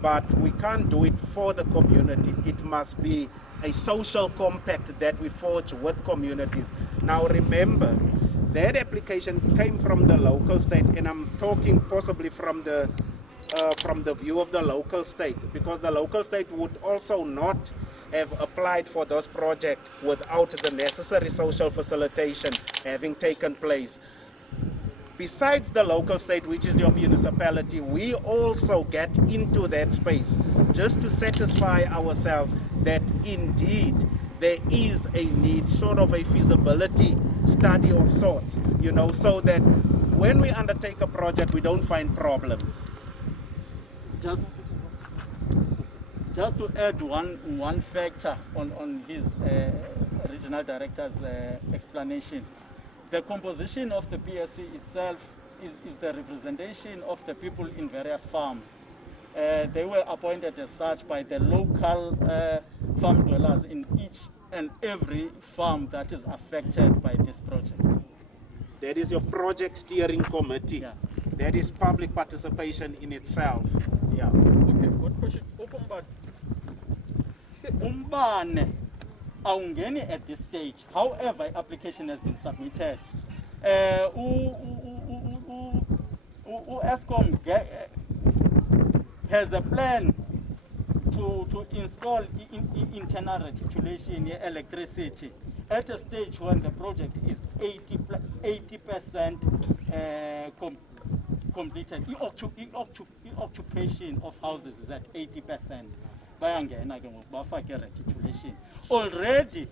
but we can't do it for the community. It must be a social compact that we forge with communities. Now remember, that application came from the local state, and I'm talking possibly from the view of the local state, because the local state would also not have applied for this project without the necessary social facilitation having taken place. Besides the local state, which is your municipality, we also get into that space just to satisfy ourselves that indeed there is a need, sort of a feasibility study of sorts, you know, so that when we undertake a project, we don't find problems. Just to add one factor on his regional director's explanation, the composition of the PSC itself is the representation of the people in various farms. They were appointed as such by the local farm dwellers in each and every farm that is affected by this project. That is your project steering committee. Yeah. That is public participation in itself. Yeah. Okay, one question. Umbane awungeni at this stage. However, application has been submitted. ESCOM has a plan to install internal reticulation electricity at a stage when the project is 80% completed. Occupation of houses is at 80%. Bayangena ke ngoku bafake reticulation. Already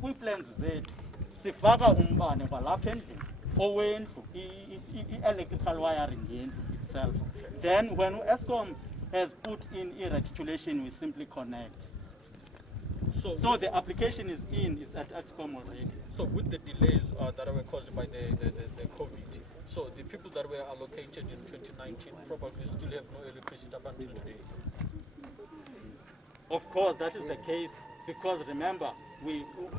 kwi-plans zethu sifaka umbane kwalapha endlini owendlu i-electrical wiring yendlu itself. Then when ESCOM has put in reticulation, we simply connect. So the application is at ESCOM already. So with the delays that were caused by the COVID, so the people that were allocated in 2019 probably still have no electricity up until today. Of course, that is the case, because remember,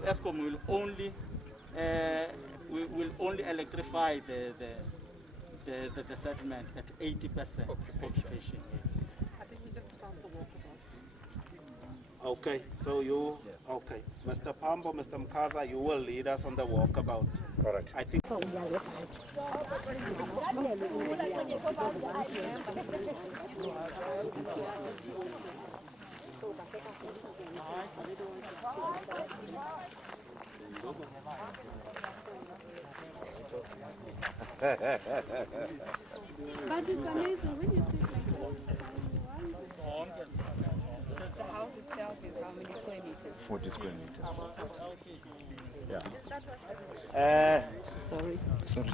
ESCOM will only electrify the settlement at 80% occupation. Yes. I think we can start the walkabout. Okay, so you, okay. Mr. Pambo, Mr. Mkaza, you will lead us on the walkabout. All right. I think. But it's amazing when you see like The house itself is how many square meters? 40 square meters. Yeah. Sorry.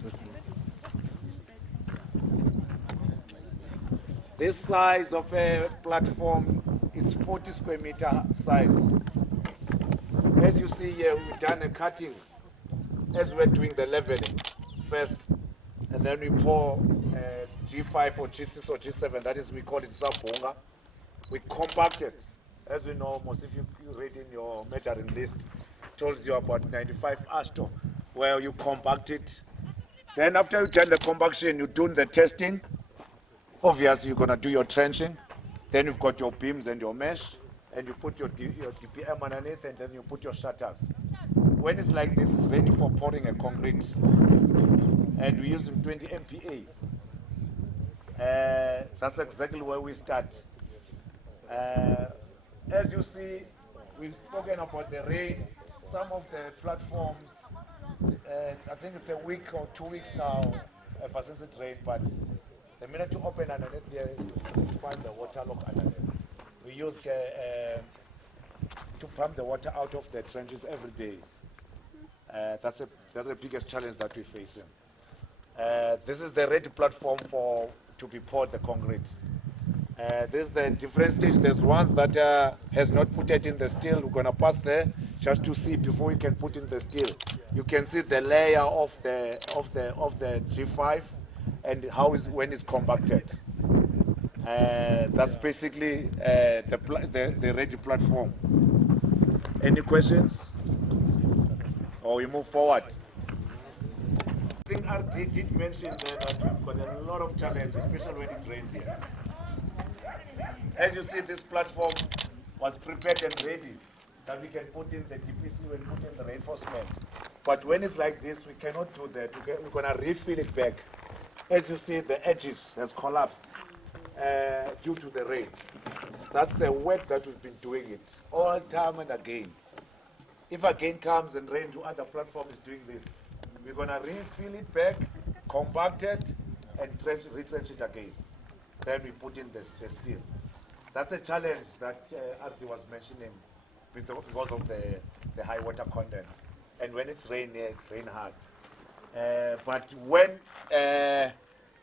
This size of a platform is 40 square meter size. As you see here, we've done a cutting as we're doing the leveling first, and then we pour G5 or G6 or G7, that is, we call it Sabonga. We compact it. As we know, most if you read in your measuring list, tells you about 95 asto, where you compact it. Then after you done the compaction, you do the testing. Obviously, you're going to do your trenching. Then you've got your beams and your mesh, and you put your DPM underneath, and then you put your shutters. When it's like this, it's ready for pouring a concrete. And we use 20 MPa. That's exactly where we start. As you see, we've spoken about the rain. Some of the platforms, I think it's a week or 2 weeks now, ever since it rained, but the minute you open underneath there, you find the water lock underneath. We use to pump the water out of the trenches every day. That's the biggest challenge that we're facing. This is the ready platform to be poured the concrete. This is the different stage. There's ones that has not put it in the steel. We're gonna pass there just to see before we can put in the steel. You can see the layer of the G5 and when it's compacted. That's basically the ready platform. Any questions? Or we move forward? I think RD did mention there that we've got a lot of challenges, especially when it rains here. As you see, this platform was prepared and ready that we can put in the DPC and put in the reinforcement. But when it's like this, we cannot do that. We're going to refill it back. As you see, the edges has collapsed due to the rain. That's the work that we've been doing it all time and again. If again comes and rain to other platforms doing this, we're going to refill it back, compact it, and retrench it again. Then we put in the steel. That's a challenge that Arti was mentioning because of the high water content. And when it's rain, it's rain hard. But when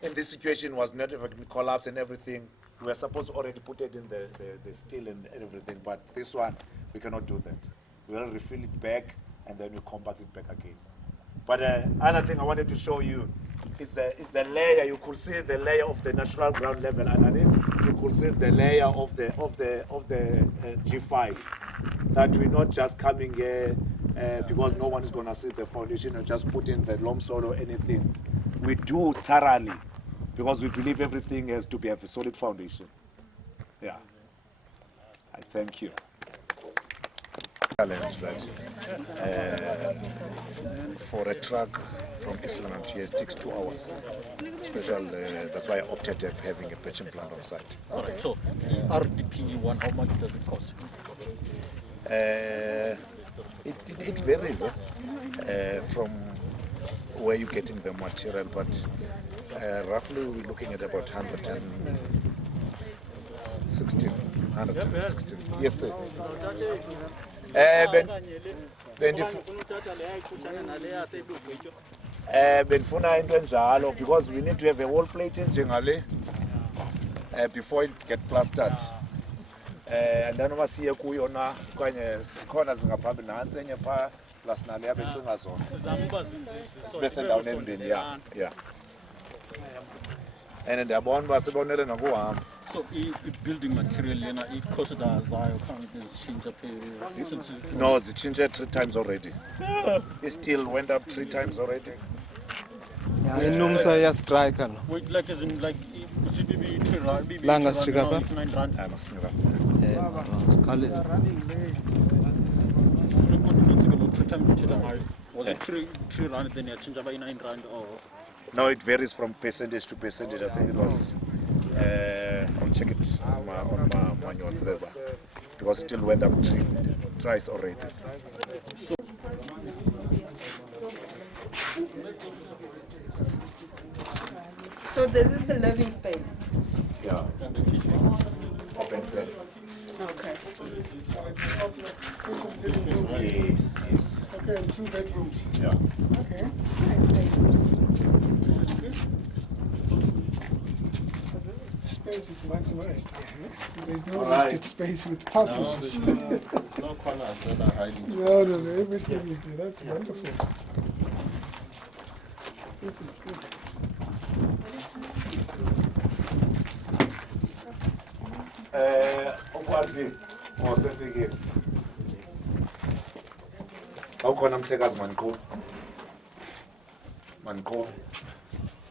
in this situation was not even collapse and everything, we were supposed to already put it in the steel and everything. But this one, we cannot do that. We'll refill it back and then we compact it back again. But another thing I wanted to show you, is the layer. You could see the layer of the natural ground level underneath. You could see the layer of the G5. That we're not just coming here because no one is going to see the foundation or just put in the loam soil or anything. We do thoroughly because we believe everything has to have a solid foundation. Yeah. I thank you. Challenge that for a truck from Island here it takes 2 hours. That's why I opted of having a patching plant on site. All right, so the RDP one, how much does it cost? It varies from where you're getting the material, but roughly we're looking at about 116. Yes, sir. Benfuna into enjalo because we need to have a wall plate njengale before it get plastered. And then we see kuyo na kanye sikhona zingaphambi nansi enye pha plus nale yabecinga zona. Bese down endini yeah. And ndiyabona uba sibonele nakuhamba. So building material yena i-cost zayo currently zitshintsha phela. No, zitshintshe 3 times already. It still went up 3 times already. Yeah, inumsa ya strike no. Wait, like as in like CBB Langa strika pa. I'm a singer. Kale. Was it 3 rand then you change by 9 rand or? No, it varies from percentage to percentage. I think it was. I'll check it on my manual there, because it still went up thrice already. So this is the living space? Yeah. Open plan. Okay. Yes. Okay, 2 bedrooms. Yeah. Okay. Space is maximized here. There's no wasted space with parcels. No, no corners that are hiding. No, everything is there. That's wonderful. This is good. Ukwati ngosefikile. Awukhona mhlekazi Manqo.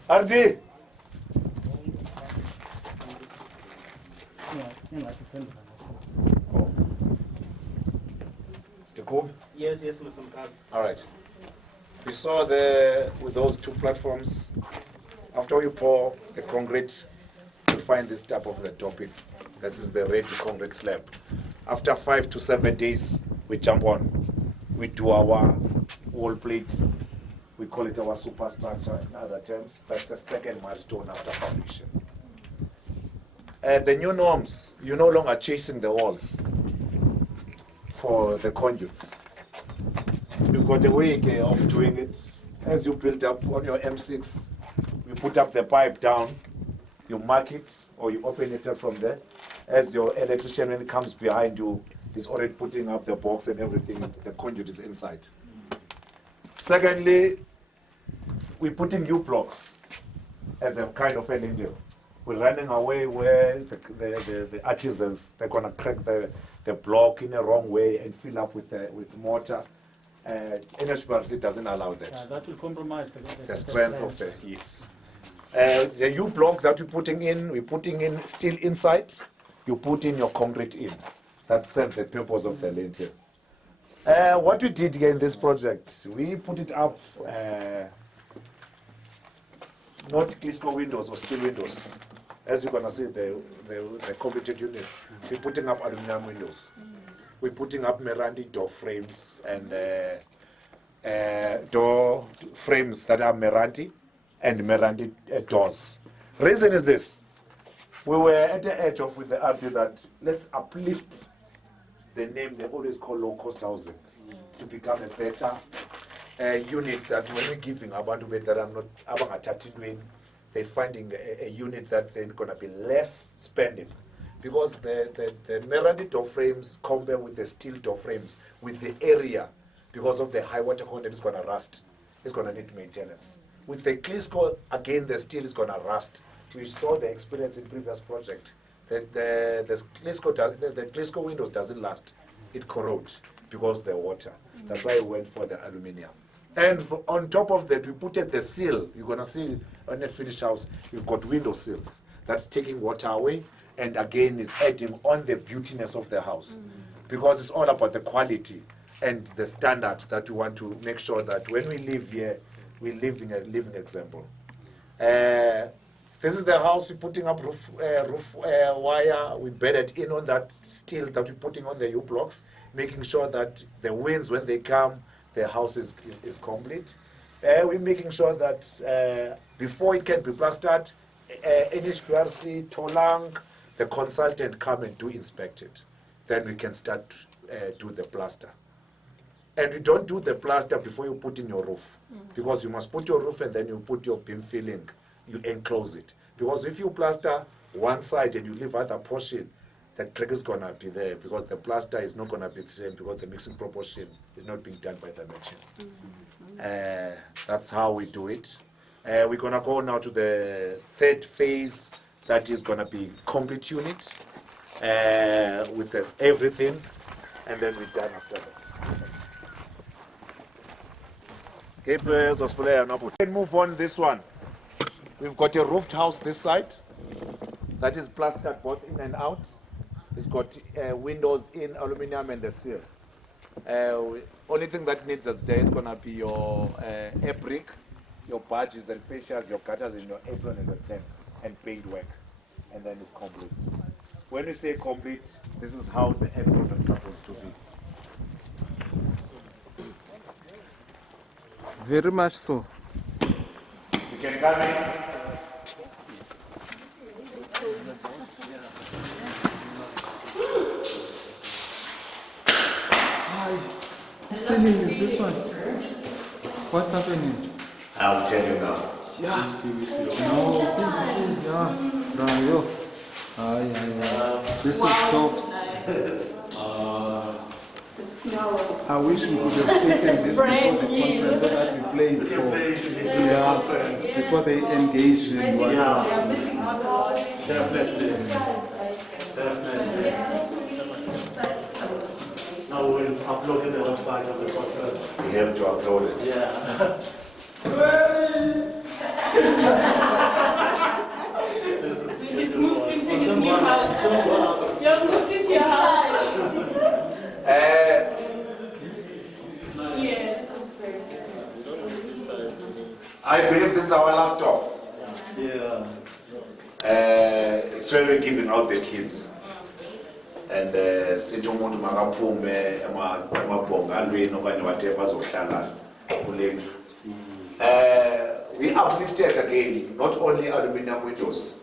Ardi. Yes, Mr. Mkazi. All right. We saw with those 2 platforms, after we pour the concrete, we find this type of the topping. This is the ready concrete slab. After 5 to 7 days, we jump on. We do our wall plate. We call it our superstructure in other terms. That's the second milestone after foundation. The new norms, you're no longer chasing the walls for the conduits. We've got a way of doing it. As you build up on your M6, you put up the pipe down, you mark it, or you open it up from there. As your electrician, when it comes behind you, is already putting up the box and everything, the conduit is inside. Secondly, we're putting new blocks as a kind of an angel. We're running away where the artisans, they're going to crack the block in a wrong way and fill up with mortar. NHBRC doesn't allow that. That will compromise the strength of the, yes. The U block that we're putting in steel inside, you put in your concrete in. That serves the purpose of the lintel. What we did here in this project, we put it up, not Clisco windows or steel windows. As you're going to see, the completed unit, we're putting up aluminum windows. We're putting up Merandi door frames and door frames that are Merandi and Merandi doors. Reason is this. We were at the edge of with the idea that let's uplift the name they always call low-cost housing to become a better unit that when we're giving abantu that are not abangathatha they're finding a unit that they're going to be less spending. Because the Merandi door frames compare with the steel door frames with the area, because of the high water content, it's going to rust. It's going to need maintenance. With the Clisco, again, the steel is going to rust. We saw the experience in previous project. The Clisco windows doesn't last. It corrodes because of the water. That's why we went for the aluminium. And on top of that, we put the seal. You're going to see on a finished house, you've got window seals. That's taking water away, and again, it's adding on the beautiness of the house. Because it's all about the quality and the standards that we want to make sure that when we live here, we live in a living example. This is the house we're putting up roof wire. We bedded in on that steel that we're putting on the U-blocks, making sure that the winds, when they come, the house is complete. We're making sure that before it can be plastered, NHPRC, Tolang, the consultant come and do inspect it. Then we can start do the plaster. And we don't do the plaster before you put in your roof, because you must put your roof and then you put your beam filling, you enclose it. Because if you plaster one side and you leave other portion, the crack is going to be there, because the plaster is not going to be the same, because the mixing proportion is not being done by the merchants. That's how we do it. We're going to go now to the third phase, that is going to be complete unit with everything, and then we're done after that. Okay, move on this one. We've got a roofed house this side that is plastered both in and out. It's got windows in aluminium and the seal. Only thing that needs us there is going to be your air brick, your badges and fascias, your gutters and your apron and the tank, and paint work. And then it's complete. When we say complete, this is how the end product is supposed to be. Very much so. You can come in. Ceiling is this one. What's happening? I'll tell you now. Yeah. No. Yeah. Brayo. This is tops. I wish we could have taken this before the conference so that we play it for before they engage in one. Definitely. Now we will upload it on the website of the conference. We have to upload it. Yeah. He's moved into his new house. You have moved into your house. Yes. I believe this is our last stop. Yeah. It's when we're giving out the keys. And sithi umuntu makaphume emabhongalweni okanye whatever azohlala kuleli. We uplifted again not only aluminium windows.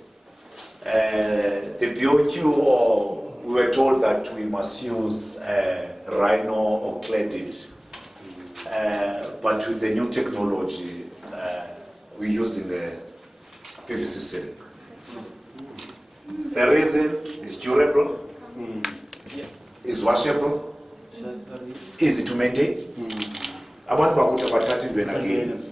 The BOQ, or we were told that we must use rhino or cladded, but with the new technology, we're using the PVC ceiling. The reason is durable, is washable, it's easy to maintain. Abantu bakuthi abathathindwe again.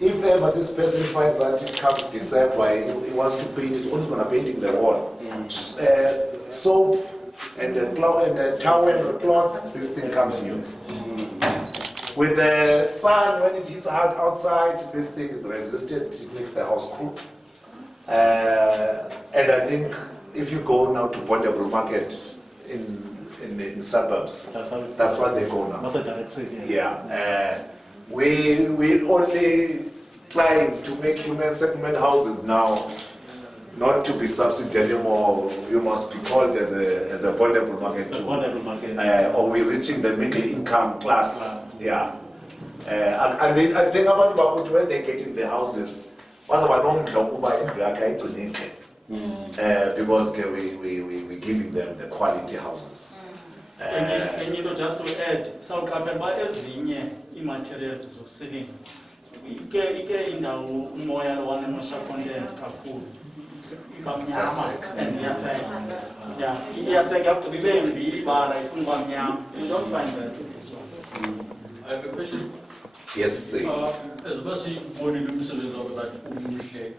If ever this person finds that it comes December, he wants to paint, he's only going to paint in the wall. Soap and the cloth and the towel and the cloth, this thing comes new. With the sun, when it hits hard outside, this thing is resistant, it makes the house cool. And I think if you go now to Bondable Market in suburbs, that's what they go now. Yeah. We only trying to make human settlement houses now not to be subsidized anymore. You must be called as a Bondable Market too. Or we're reaching the middle income class. Yeah. And I think about when they get in the houses, because we're giving them the quality houses. And you know, just to add, some materials of ceiling. Ike indawo umoya lo wana content kakhulu. And yeah, iyaseka kubibe mbili bara ifuna kwamnyama. You don't find that with this one. I have a question. Yes, sir. As basi body umsebenzi of that umuhle.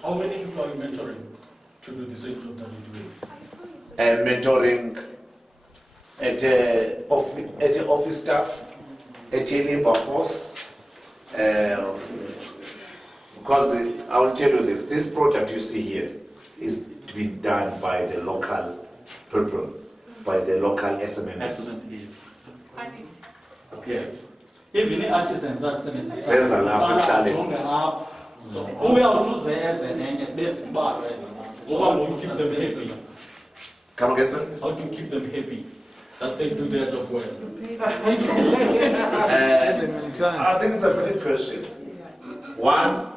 How many people are you mentoring to do the same job that you do? Mentoring at office staff, at labor force. Because I will tell you this project you see here is to be done by the local people, by the local SMMs. Okay. Even artisans are Senza lapha ekuhlale. So uyawuthi eze nenye sibese kubalwa eza. So how do you keep them happy? Come again, sir? How do you keep them happy that they do their job well? I think it's a valid question. One,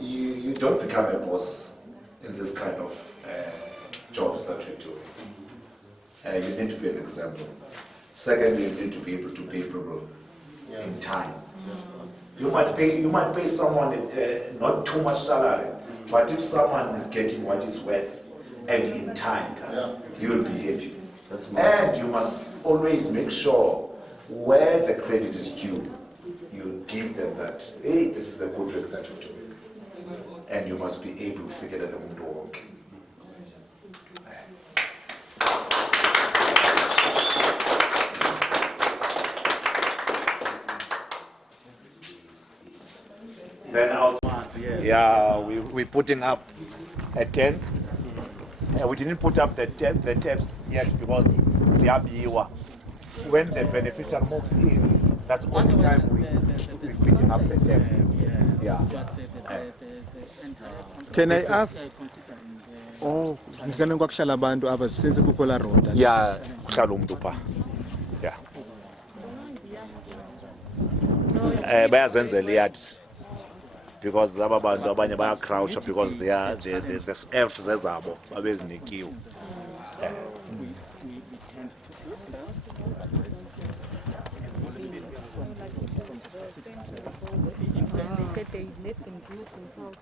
you don't become a boss in this kind of jobs that you do. You need to be an example. Secondly, you need to be able to pay people in time. You might pay someone not too much salary, but if someone is getting what is worth and in time, you will be happy. And you must always make sure where the credit is due, you give them that, hey, this is a good work that you're doing. And you must be able to figure that out to work. Then outside, we're putting up a tent. We didn't put up the taps yet because when the beneficiary moves in, that's all the time we're fitting up the tent. Yeah. Can I ask? Oh, ndikane kwakuhlala abantu apha since kukho la road. Yeah, kuhlala umuntu pha. Yeah. Bayazenzela iyadi because laba bantu abanye baya crouch because they are the F zezabo babezinikiwe. They said they left in groups and how to.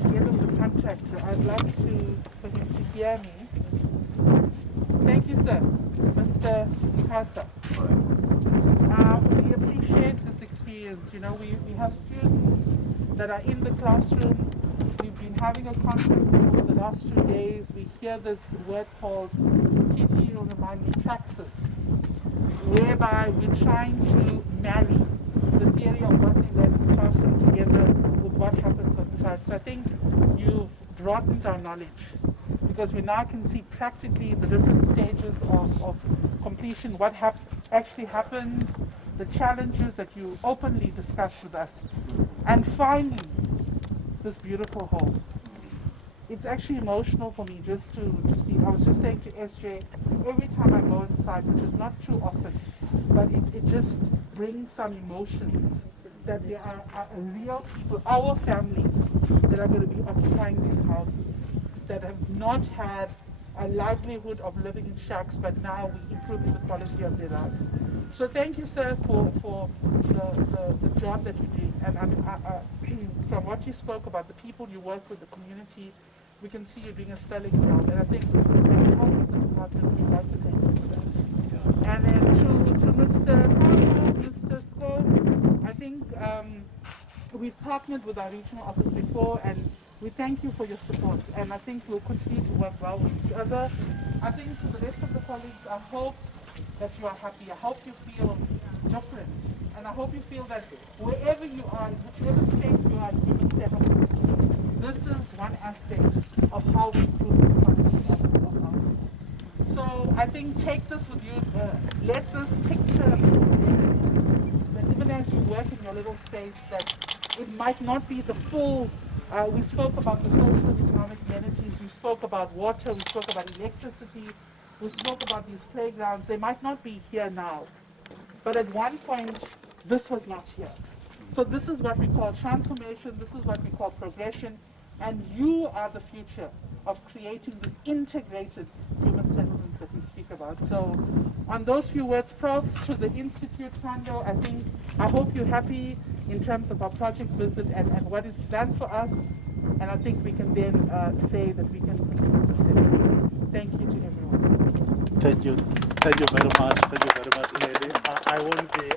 Together with the contractor, I'd like for him to hear me. Thank you, sir. Mr. Kasa. We appreciate this experience. You know, we have students that are in the classroom. We've been having a conference over the last 2 days. We hear this word called TT praxis, whereby we're trying to marry the theory of what we learn in the classroom together with what happens on site. So I think you've broadened our knowledge because we now can see practically the different stages of completion, what actually happens, the challenges that you openly discussed with us. And finally, this beautiful home. It's actually emotional for me just to see. I was just saying to SJ, every time I go inside, which is not too often, but it just brings some emotions that there are real people, our families, that are going to be occupying these houses, that have not had a livelihood of living in shacks, but now we're improving the quality of their lives. So thank you, sir, for the job that you do. And I mean, from what you spoke about, the people you work with, the community, we can see you're doing a sterling job. And I think on behalf of the department, we'd like to thank you for that. And then to Mr. Palmer, Mr. Scholes, I think we've partnered with our regional office before, and we thank you for your support, and I think we'll continue to work well with each other. I think to the rest of the colleagues, I hope that you are happy. I hope you feel different, and I hope you feel that wherever you are, in whichever space you are in human settlements, this is one aspect of how we improve the quality of life. So I think take this with you, let this picture, that even as you work in your little space, that it might not be the full. We spoke about the social and economic amenities, we spoke about water, we spoke about electricity, we spoke about these playgrounds. They might not be here now, but at one point, this was not here. So this is what we call transformation, this is what we call progression, and you are the future of creating this integrated human settlement that we speak about. So on those few words, Prof, to the Institute, Tando, I hope you're happy in terms of our project visit and what it's done for us. And I think we can then say that we can conclude the session. Thank you to everyone. Thank you very much. Thank you very much, lady.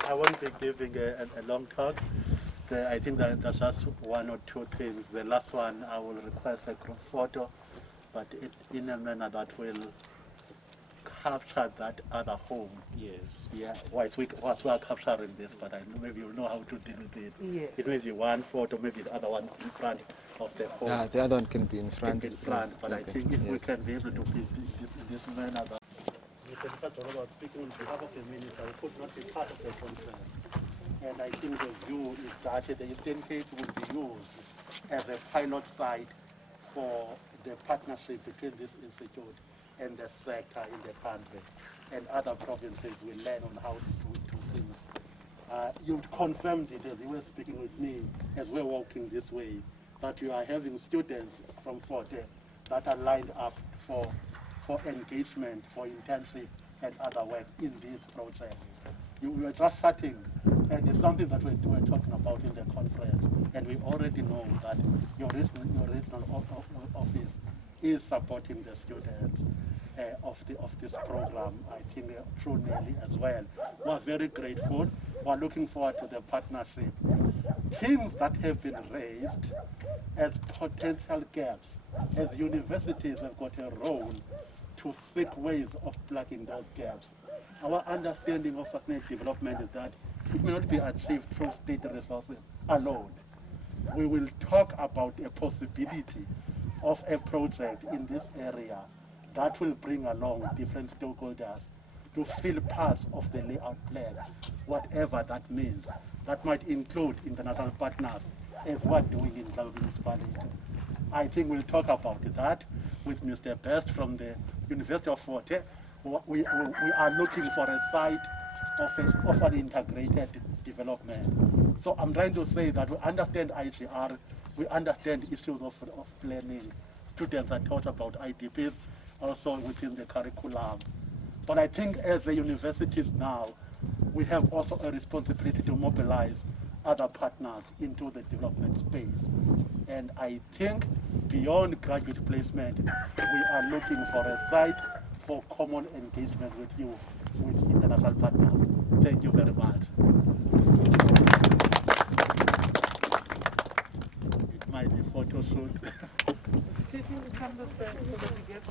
I won't be giving a long talk. I think that there's just one or two things. The last one, I will request a group photo, but in a manner that will capture that other home. Yes. Yeah. Whilst we are capturing this, but I know maybe you'll know how to deal with it. Yes. It may be one photo, maybe the other one in front of the home. Yeah, the other one can be in front. In front, but okay. I think if we Yes. can be able to be in this manner that we can start talking about speaking on behalf of the minister who could not be part of the conference. And I think the view is that the Eastern Cape would be used as a pilot site for the partnership between this institute and the sector in the country. And other provinces will learn on how to do things. You confirmed it as you were speaking with me as we're walking this way, that you are having students from Forte that are lined up for engagement, for internship and other work in these projects. You were just chatting, and it's something that we were talking about in the conference, and we already know that your regional office is supporting the students of this program, I think through Nelly as well. We're very grateful. We're looking forward to the partnership. Things that have been raised as potential gaps, as universities have got a role to seek ways of plugging those gaps. Our understanding of sustainable development is that it may not be achieved through state resources alone. We will talk about a possibility of a project in this area that will bring along different stakeholders to fill parts of the layout plan, whatever that means. That might include international partners, as we're doing in Global Municipality. I think we'll talk about that with Mr. Best from the University of Forte. We are looking for a site of an integrated development. So I'm trying to say that we understand IGR, we understand issues of planning. Students are taught about IDPs also within the curriculum. But I think as the universities now, we have also a responsibility to mobilize other partners into the development space. And I think beyond graduate placement, we are looking for a site for common engagement with you, with international partners. Thank you very much. It might be photo shoot. Did you come this way so that we get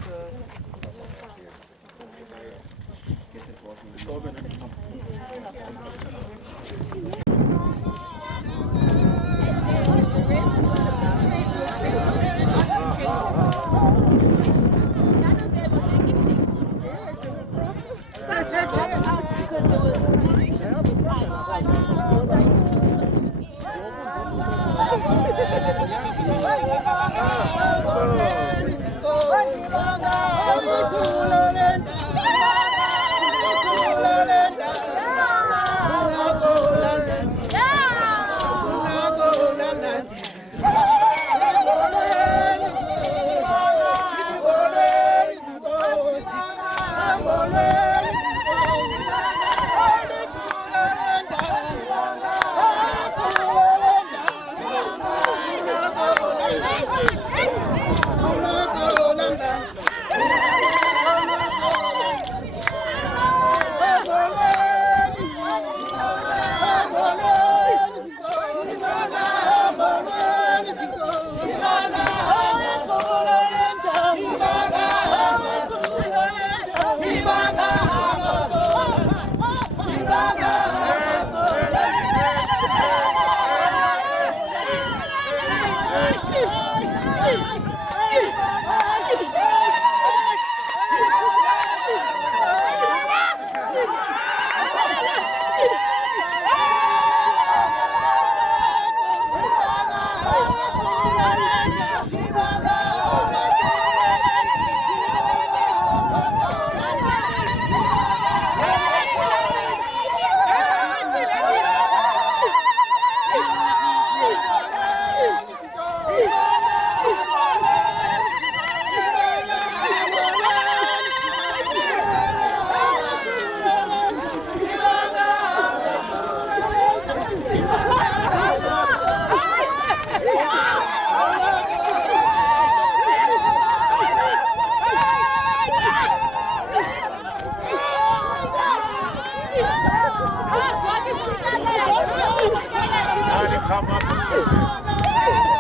Come on.